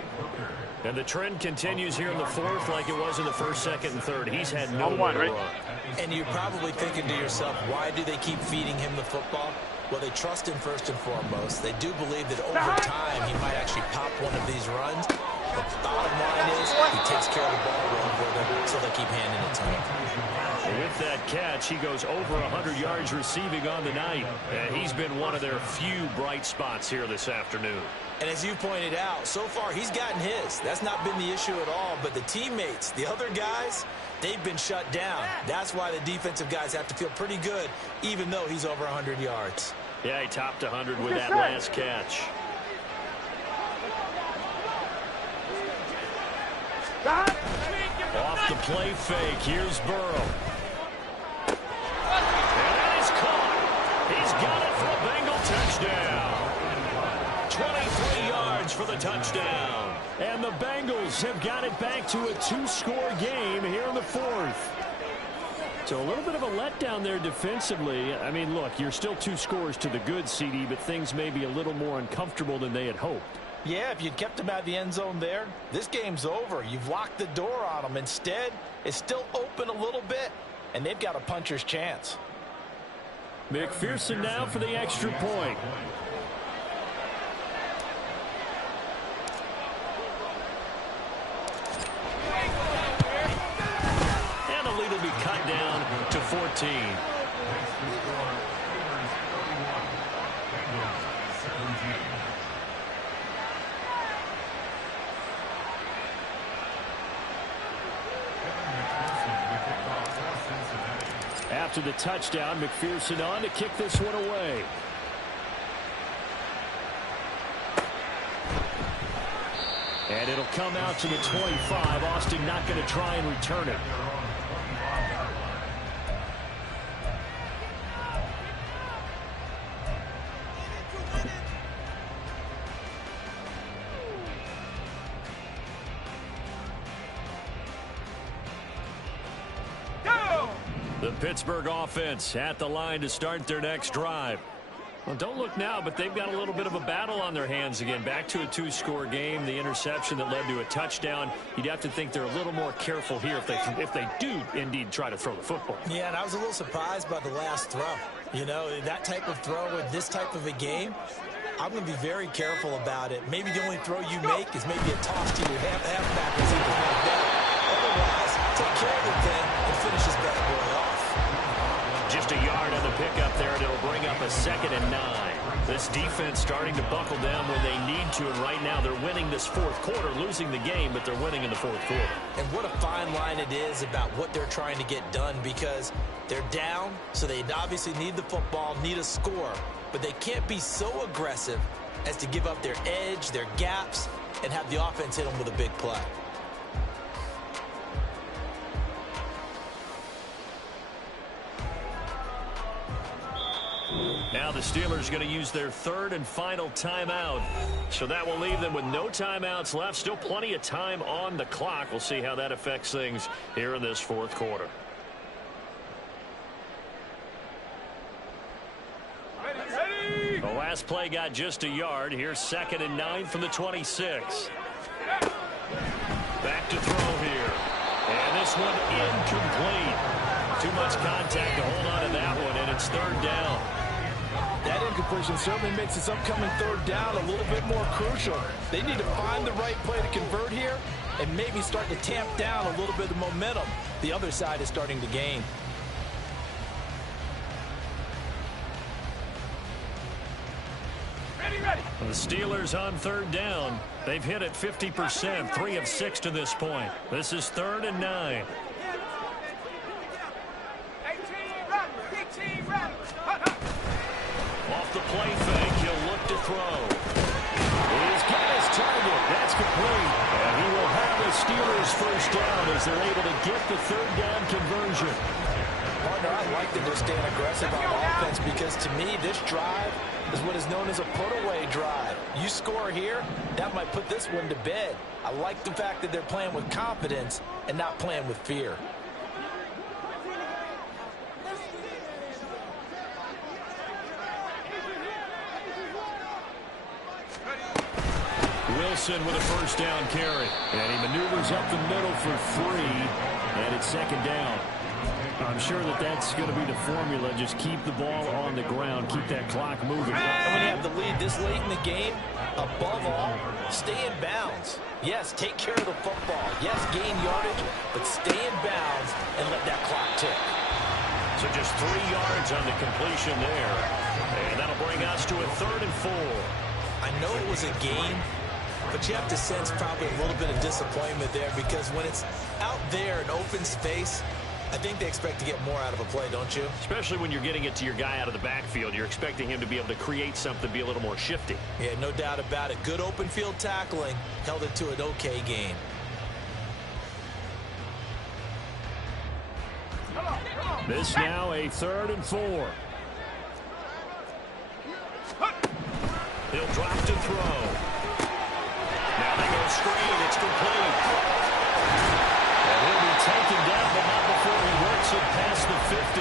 And the trend continues here in the 4th like it was in the 1st, 2nd, and 3rd. He's had no one, right? And you're probably thinking to yourself, why do they keep feeding him the football? Well, they trust him first and foremost. They do believe that over time he might actually pop one of these runs. But the bottom line is he takes care of the ball run for them, so they keep handing it to him. With that catch, he goes over 100 yards receiving on the night. And he's been one of their few bright spots here this afternoon. And as you pointed out, so far he's gotten his. That's not been the issue at all. But the teammates, the other guys, they've been shut down. That's why the defensive guys have to feel pretty good, even though he's over 100 yards. Yeah, he topped 100 with that last catch. Off the play fake, here's Burrow. And that is caught. He's got it for a Bengal touchdown. 23 yards for the touchdown. And the Bengals have got it back to a 2-score game here in the 4th. So a little bit of a letdown there defensively. I mean, look, you're still 2 scores to the good, CD, but things may be a little more uncomfortable than they had hoped. Yeah, if you'd kept him out of the end zone there, this game's over. You've locked the door on him. Instead, it's still open a little bit, and they've got a puncher's chance. McPherson now for the extra point. And the lead will be cut down to 14. After the touchdown, McPherson on to kick this one away. And it'll come out to the 25. Austin not going to try and return it. The Pittsburgh offense at the line to start their next drive. Well, don't look now, but they've got a little bit of a battle on their hands again. Back to a two-score game. The interception that led to a touchdown. You'd have to think they're a little more careful here if they do indeed try to throw the football. Yeah, and I was a little surprised by the last throw. You know, that type of throw with this type of a game, I'm going to be very careful about it. Maybe the only throw you make is maybe a toss to your halfback or something like that. Otherwise, take care of the thing and finish this bad boy off. Just a yard on the pickup there, and it'll bring up a 2nd and 9. This defense starting to buckle down when they need to, and right now they're winning this fourth quarter, losing the game, but they're winning in the fourth quarter. And what a fine line it is about what they're trying to get done, because they're down, so they obviously need the football, need a score, but they can't be so aggressive as to give up their edge, their gaps, and have the offense hit them with a big play. Now the Steelers going to use their 3rd and final timeout. So that will leave them with no timeouts left. Still plenty of time on the clock. We'll see how that affects things here in this fourth quarter. Ready. The last play got just a yard. Here's 2nd and 9 from the 26. Back to throw here. And this one incomplete. Too much contact to hold on to that one, and it's 3rd down. That incompletion certainly makes this upcoming 3rd down a little bit more crucial. They need to find the right play to convert here and maybe start to tamp down a little bit of momentum the other side is starting to gain. Ready. The Steelers on 3rd down. They've hit it 50%, 3 of 6 to this point. This is 3rd and 9. Off the play fake, he'll look to throw. He's got his target. That's complete. And he will have the Steelers first down as they're able to get the 3rd down conversion. Partner, I like that they're staying aggressive on offense, because to me, this drive is what is known as a put-away drive. You score here, that might put this one to bed. I like the fact that they're playing with confidence and not playing with fear. Wilson with a first down carry. And he maneuvers up the middle for 3. And it's 2nd down. I'm sure that's going to be the formula. Just keep the ball on the ground. Keep that clock moving. And when you have the lead this late in the game, above all, stay in bounds. Yes, take care of the football. Yes, gain yardage, but stay in bounds and let that clock tick. So just 3 yards on the completion there. And that'll bring us to a 3rd and 4. I know it was a game, but you have to sense probably a little bit of disappointment there, because when it's out there in open space, I think they expect to get more out of a play, don't you? Especially when you're getting it to your guy out of the backfield. You're expecting him to be able to create something, be a little more shifty. Yeah, no doubt about it. Good open field tackling held it to an okay gain. This now a 3rd and 4. He'll drop to throw. Now they go screen. It's complete. And he'll be taken down, but not before he works it past the 50.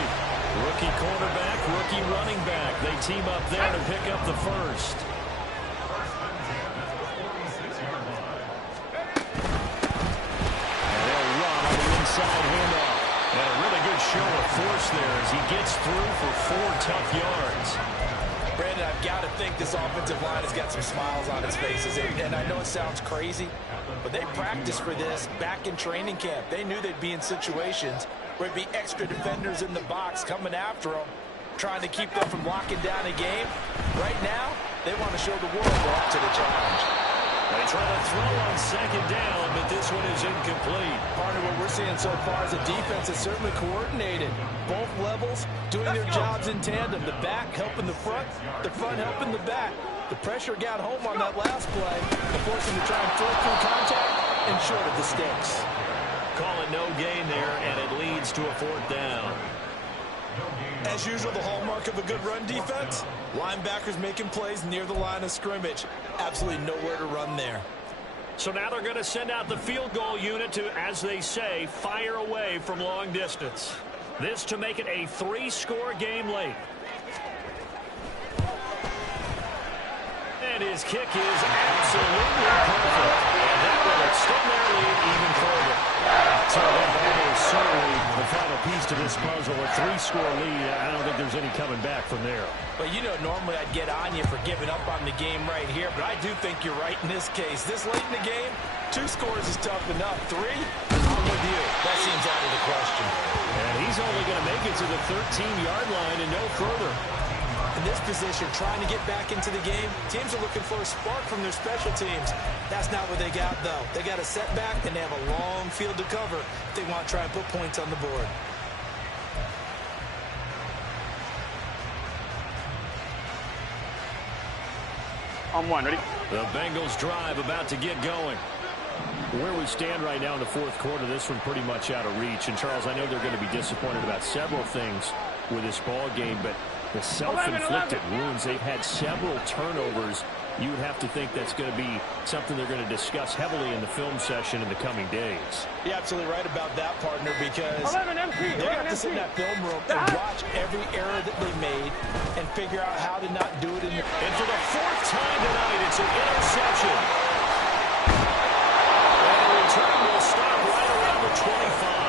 Rookie quarterback, rookie running back. They team up there to pick up the first. And they'll run on the inside handoff. And a really good show of force there as he gets through for 4 tough yards. Brandon, I've got to think this offensive line has got some smiles on its faces. And I know it sounds crazy, but they practiced for this back in training camp. They knew they'd be in situations where it'd be extra defenders in the box coming after them, trying to keep them from locking down a game. Right now, they want to show the world they're up to the challenge. They try to throw on 2nd down, but this one is incomplete. Part of what we're seeing so far is a defense that's certainly coordinated. Both levels doing their jobs in tandem. The back helping the front helping the back. The pressure got home on that last play to force him to try and throw through contact and short of the sticks. Call it no gain there, and it leads to a 4th down. As usual, the hallmark of a good run defense, linebackers making plays near the line of scrimmage. Absolutely nowhere to run there. So now they're going to send out the field goal unit to, as they say, fire away from long distance. This to make it a 3-score game late. And his kick is absolutely perfect. And that will extend their lead even further. So that is certainly the final piece to this puzzle. A 3-score lead. I don't think there's any coming back from there. But, you know, normally I'd get on you for giving up on the game right here. But I do think you're right in this case. This late in the game, 2 scores is tough enough. 3, I'm with you. That seems out of the question. And he's only going to make it to the 13-yard line and no further. In this position, trying to get back into the game, teams are looking for a spark from their special teams. That's not what they got, though. They got a setback, and they have a long field to cover if they want to try and put points on the board. On 1, ready? The Bengals drive about to get going. Where we stand right now in the fourth quarter, this one pretty much out of reach. And, Charles, I know they're going to be disappointed about several things with this ball game, but the self-inflicted wounds, they've had several turnovers. You would have to think that's going to be something they're going to discuss heavily in the film session in the coming days. You're absolutely right about that, partner, because they're going to have to sit in that film room and watch every error that they made and figure out how to not do it in the... And for the 4th time tonight, it's an interception. And the return will stop right around the 25.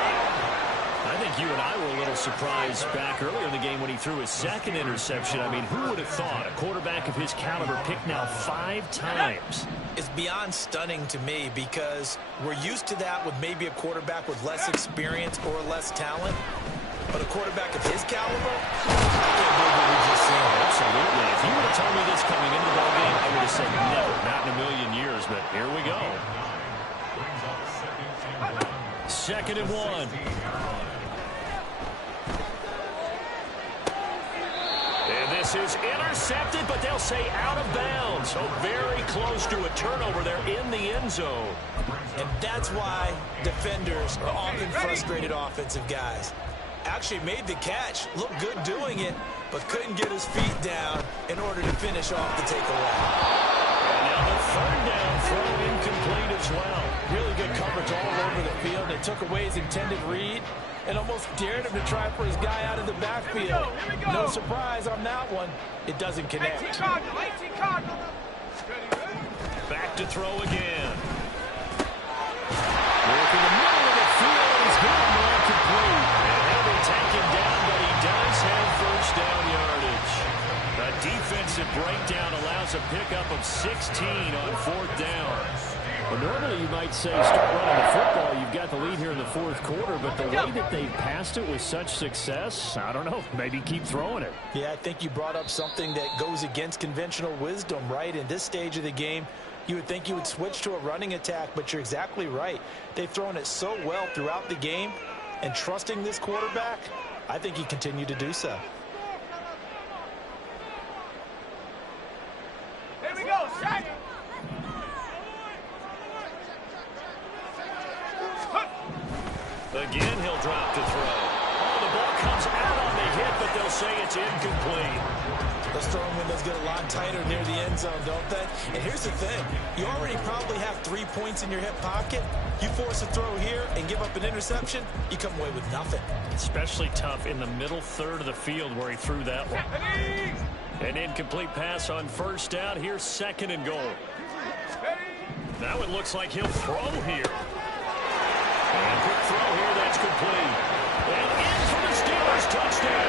I think you and I were a little surprised back earlier in the game when he threw his 2nd interception. I mean, who would have thought a quarterback of his caliber picked now 5 times? It's beyond stunning to me because we're used to that with maybe a quarterback with less experience or less talent. But a quarterback of his caliber, I can't believe what we just seen. Absolutely. If you would have told me this coming into the ballgame, I would have said no, not in a million years. But here we go. 2nd and 1. And this is intercepted, but they'll say out of bounds. So very close to a turnover there in the end zone. And that's why defenders are often frustrated offensive guys. Actually made the catch, looked good doing it, but couldn't get his feet down in order to finish off the takeaway. And now the 3rd down throw incomplete as well. Really good coverage all over the field. They took away his intended read and almost dared him to try for his guy out of the backfield. No surprise on that one. It doesn't connect. 18 Cardinal. Back to throw again. Working the middle of the field. He's got him all complete. And he'll be taken down, but he does have 1st down yardage. A defensive breakdown allows a pickup of 16 on 4th down. Well, normally you might say start running the football. You've got the lead here in the 4th quarter, but the way that they've passed it with such success, I don't know, maybe keep throwing it. Yeah, I think you brought up something that goes against conventional wisdom, right? In this stage of the game, you would think you would switch to a running attack, but you're exactly right. They've thrown it so well throughout the game, and trusting this quarterback, I think he continued to do so. Here we go, sack. Again, he'll drop to throw. Oh, the ball comes out on the hit, but they'll say it's incomplete. Those throwing windows get a lot tighter near the end zone, don't they? And here's the thing. You already probably have 3 points in your hip pocket. You force a throw here and give up an interception, you come away with nothing. Especially tough in the middle 3rd of the field where he threw that one. An incomplete pass on 1st down. Here's 2nd and goal. That one looks like he'll throw here. And quick throw here, that's complete. And in for the Steelers, touchdown.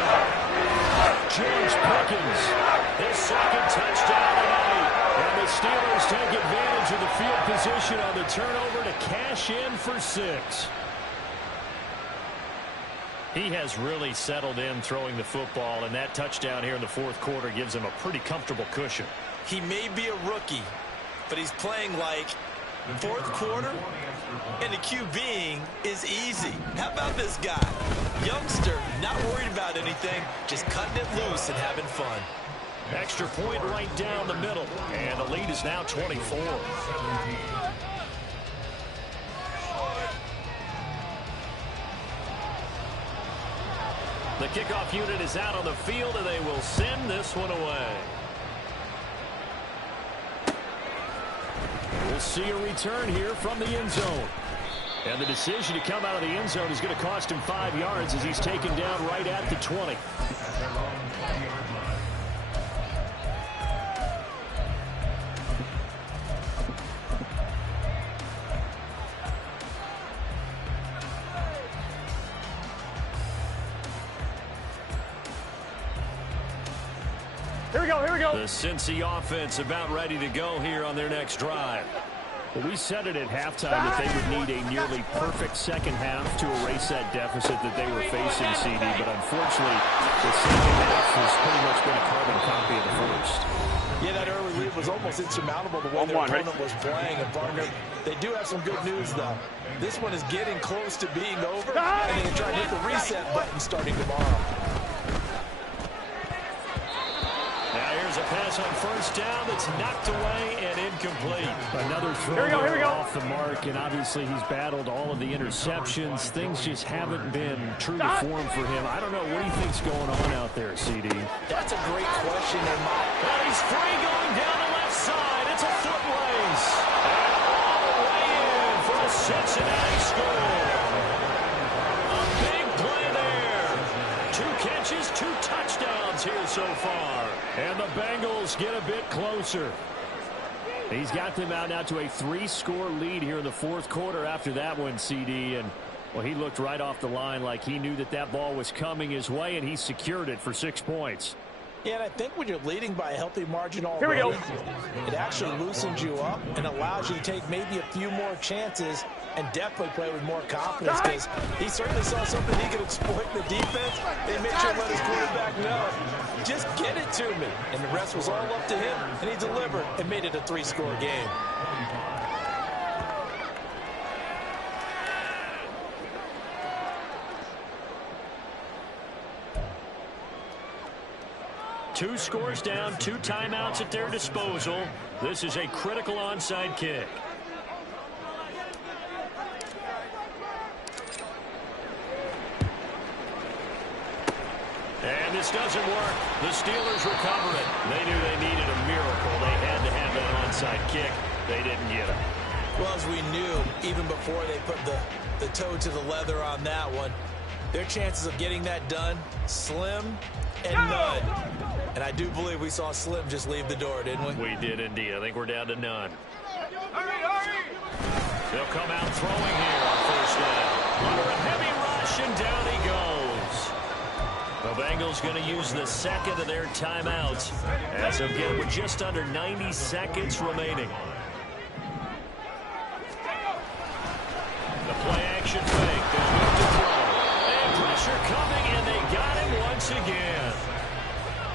George Pickens, his 2nd touchdown tonight. And the Steelers take advantage of the field position on the turnover to cash in for 6. He has really settled in throwing the football, and that touchdown here in the 4th quarter gives him a pretty comfortable cushion. He may be a rookie, but he's playing like 4th quarter, and the QBing is easy. How about this guy? Youngster, not worried about anything, just cutting it loose and having fun. Extra point right down the middle, and the lead is now 24. The kickoff unit is out on the field, and they will send this one away. We'll see a return here from the end zone. And the decision to come out of the end zone is going to cost him 5 yards as he's taken down right at the 20. Here we go, here we go. The Cincy offense about ready to go here on their next drive. Well, we said it at halftime that they would need a nearly perfect second half to erase that deficit that they were facing, CD. But unfortunately, the second half has pretty much been a carbon copy of the first. Yeah, that early lead was almost insurmountable the way their opponent was playing. And, partner, they do have some good news, though. This one is getting close to being over, and they can try to hit the reset button starting tomorrow. Now here's a pass on first down that's knocked away and incomplete. Another throw here we go. off the mark, and obviously he's battled all of the interceptions. Things just haven't been true to form for him. I don't know. What do you think's going on out there, CD? That's a great question, Mike. And he's free going down the left side. It's a foot race. And all the way in for the Cincinnati score. A big play there. 2 catches, 2 touchdowns here so far. And the Bengals get a bit closer. He's got them out now to a 3-score lead here in the fourth quarter after that one, CD. And, well, he looked right off the line like he knew that that ball was coming his way, and he secured it for 6 points. Yeah, and I think when you're leading by a healthy margin already, Here we go. It actually loosens you up and allows you to take maybe a few more chances and definitely play with more confidence, because he certainly saw something he could exploit in the defense. They made sure to let his quarterback know, just get it to me. And the rest was all up to him, and he delivered and made it a 3-score game. Two scores down, 2 timeouts at their disposal. This is a critical onside kick. And this doesn't work. The Steelers recover it. They knew they needed a miracle. They had to have that onside kick. They didn't get it. Well, as we knew, even before they put the toe to the leather on that one, their chances of getting that done, slim and none. And I do believe we saw Slim just leave the door, didn't we? We did indeed. I think we're down to none. They'll come out throwing here on first down. Under a heavy rush, and down he goes. The Bengals going to use the second of their timeouts as of again with just under 90 seconds remaining. The play action fake. They'll move to throw. And pressure coming, and they got him once again.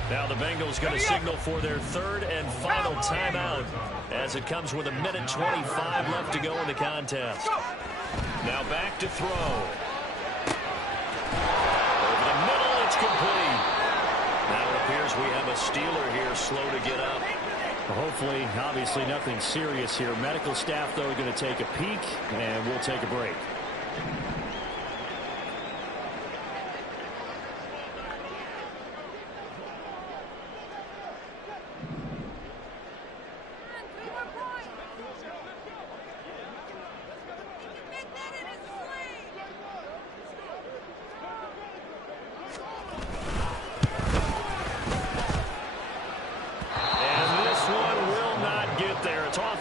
Now the Bengals going to signal for their third and final timeout as it comes with 1:25 left to go in the contest. Now back to throw. Over the middle, it's complete. Now it appears we have a Steeler here slow to get up. Well, hopefully, obviously nothing serious here. Medical staff, though, are going to take a peek, and we'll take a break.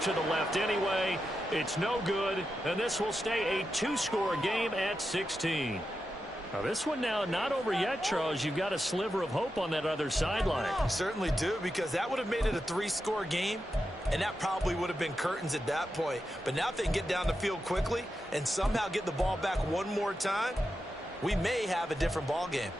To the left anyway. It's no good, and this will stay a 2-score game at 16. Now this one now not over yet, Charles. You've got a sliver of hope on that other sideline. Certainly do, because that would have made it a 3-score game, and that probably would have been curtains at that point. But now if they can get down the field quickly and somehow get the ball back one more time, we may have a different ball game.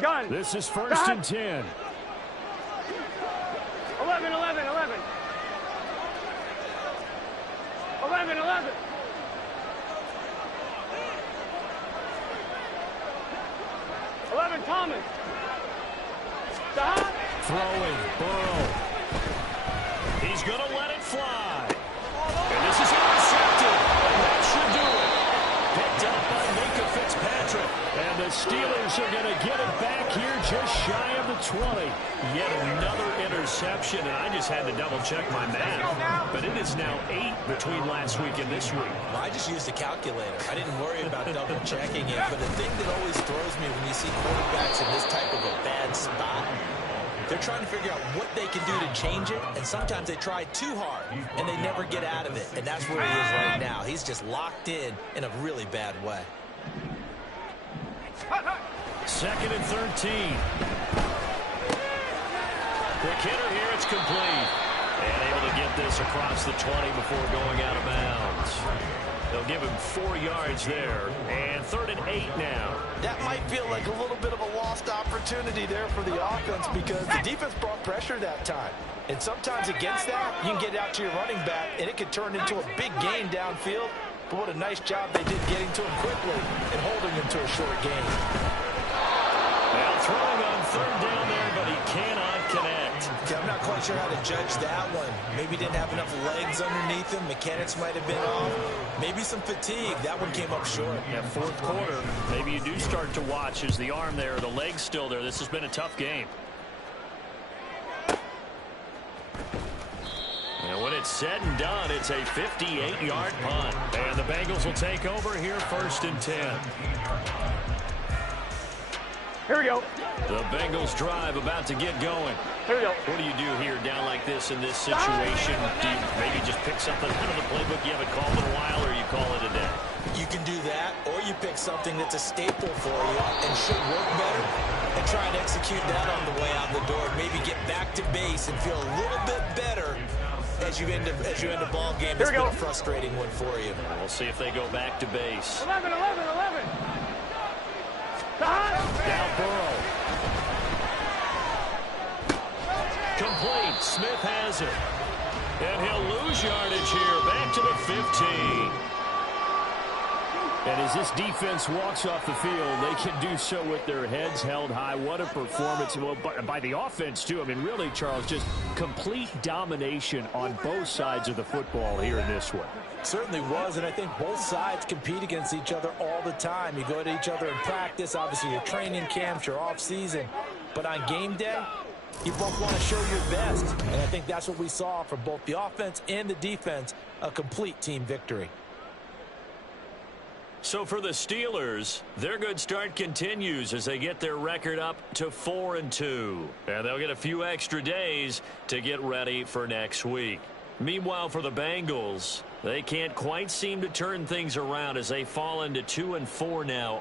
Gun. This is first and 10. 11. 11. 11, Thomas. Stop. Throwing, Burrow. He's going to let it fly. And this is intercepted. And that should do it. Picked up by Minkah Fitzpatrick. And the Steelers are going to get it back here just shy of the 20. Yet another interception, and I just had to double-check my math. But it is now 8 between last week and this week. Well, I just used a calculator. I didn't worry about double-checking it. But the thing that always throws me when you see quarterbacks in this type of a bad spot, they're trying to figure out what they can do to change it, and sometimes they try too hard, and they never get out of it. And that's where he is right now. He's just locked in a really bad way. 2nd and 13. Quick hitter here. It's complete. And able to get this across the 20 before going out of bounds. They'll give him 4 yards there. And 3rd and 8 now. That might feel like a little bit of a lost opportunity there for the offense because the defense brought pressure that time. And sometimes against that, you can get out to your running back, and it could turn into a big gain downfield. But what a nice job they did getting to him quickly and holding him to a short gain. Now throwing on 3rd down there, but he cannot connect. Yeah, I'm not quite sure how to judge that one. Maybe didn't have enough legs underneath him. Mechanics might have been off. Maybe some fatigue. That one came up short. Yeah, 4th quarter. Maybe you do start to watch as the arm there, the leg's still there. This has been a tough game. And when it's said and done, it's a 58-yard punt. And the Bengals will take over here 1st and 10. Here we go. The Bengals drive about to get going. Here we go. What do you do here down like this in this situation? Do you maybe just pick something out of the playbook you haven't called in a while, or you call it a day? You can do that, or you pick something that's a staple for you and should work better and try and execute that on the way out the door. Maybe get back to base and feel a little bit better as you end a ball game. It's been a frustrating one for you. We'll see if they go back to base. 11, 11, 11. Now Burrow. Complete. Smith has it. And he'll lose yardage here. Back to the 15. And as this defense walks off the field, they can do so with their heads held high. What a performance. Well, by the offense, too. I mean, really, Charles, just complete domination on both sides of the football here in this one. Certainly was, and I think both sides compete against each other all the time. You go to each other in practice, obviously your training camps, your off-season. But on game day, you both want to show your best. And I think that's what we saw from both the offense and the defense, a complete team victory. So for the Steelers, their good start continues as they get their record up to 4-2. And they'll get a few extra days to get ready for next week. Meanwhile, for the Bengals, they can't quite seem to turn things around as they fall into 2-4 now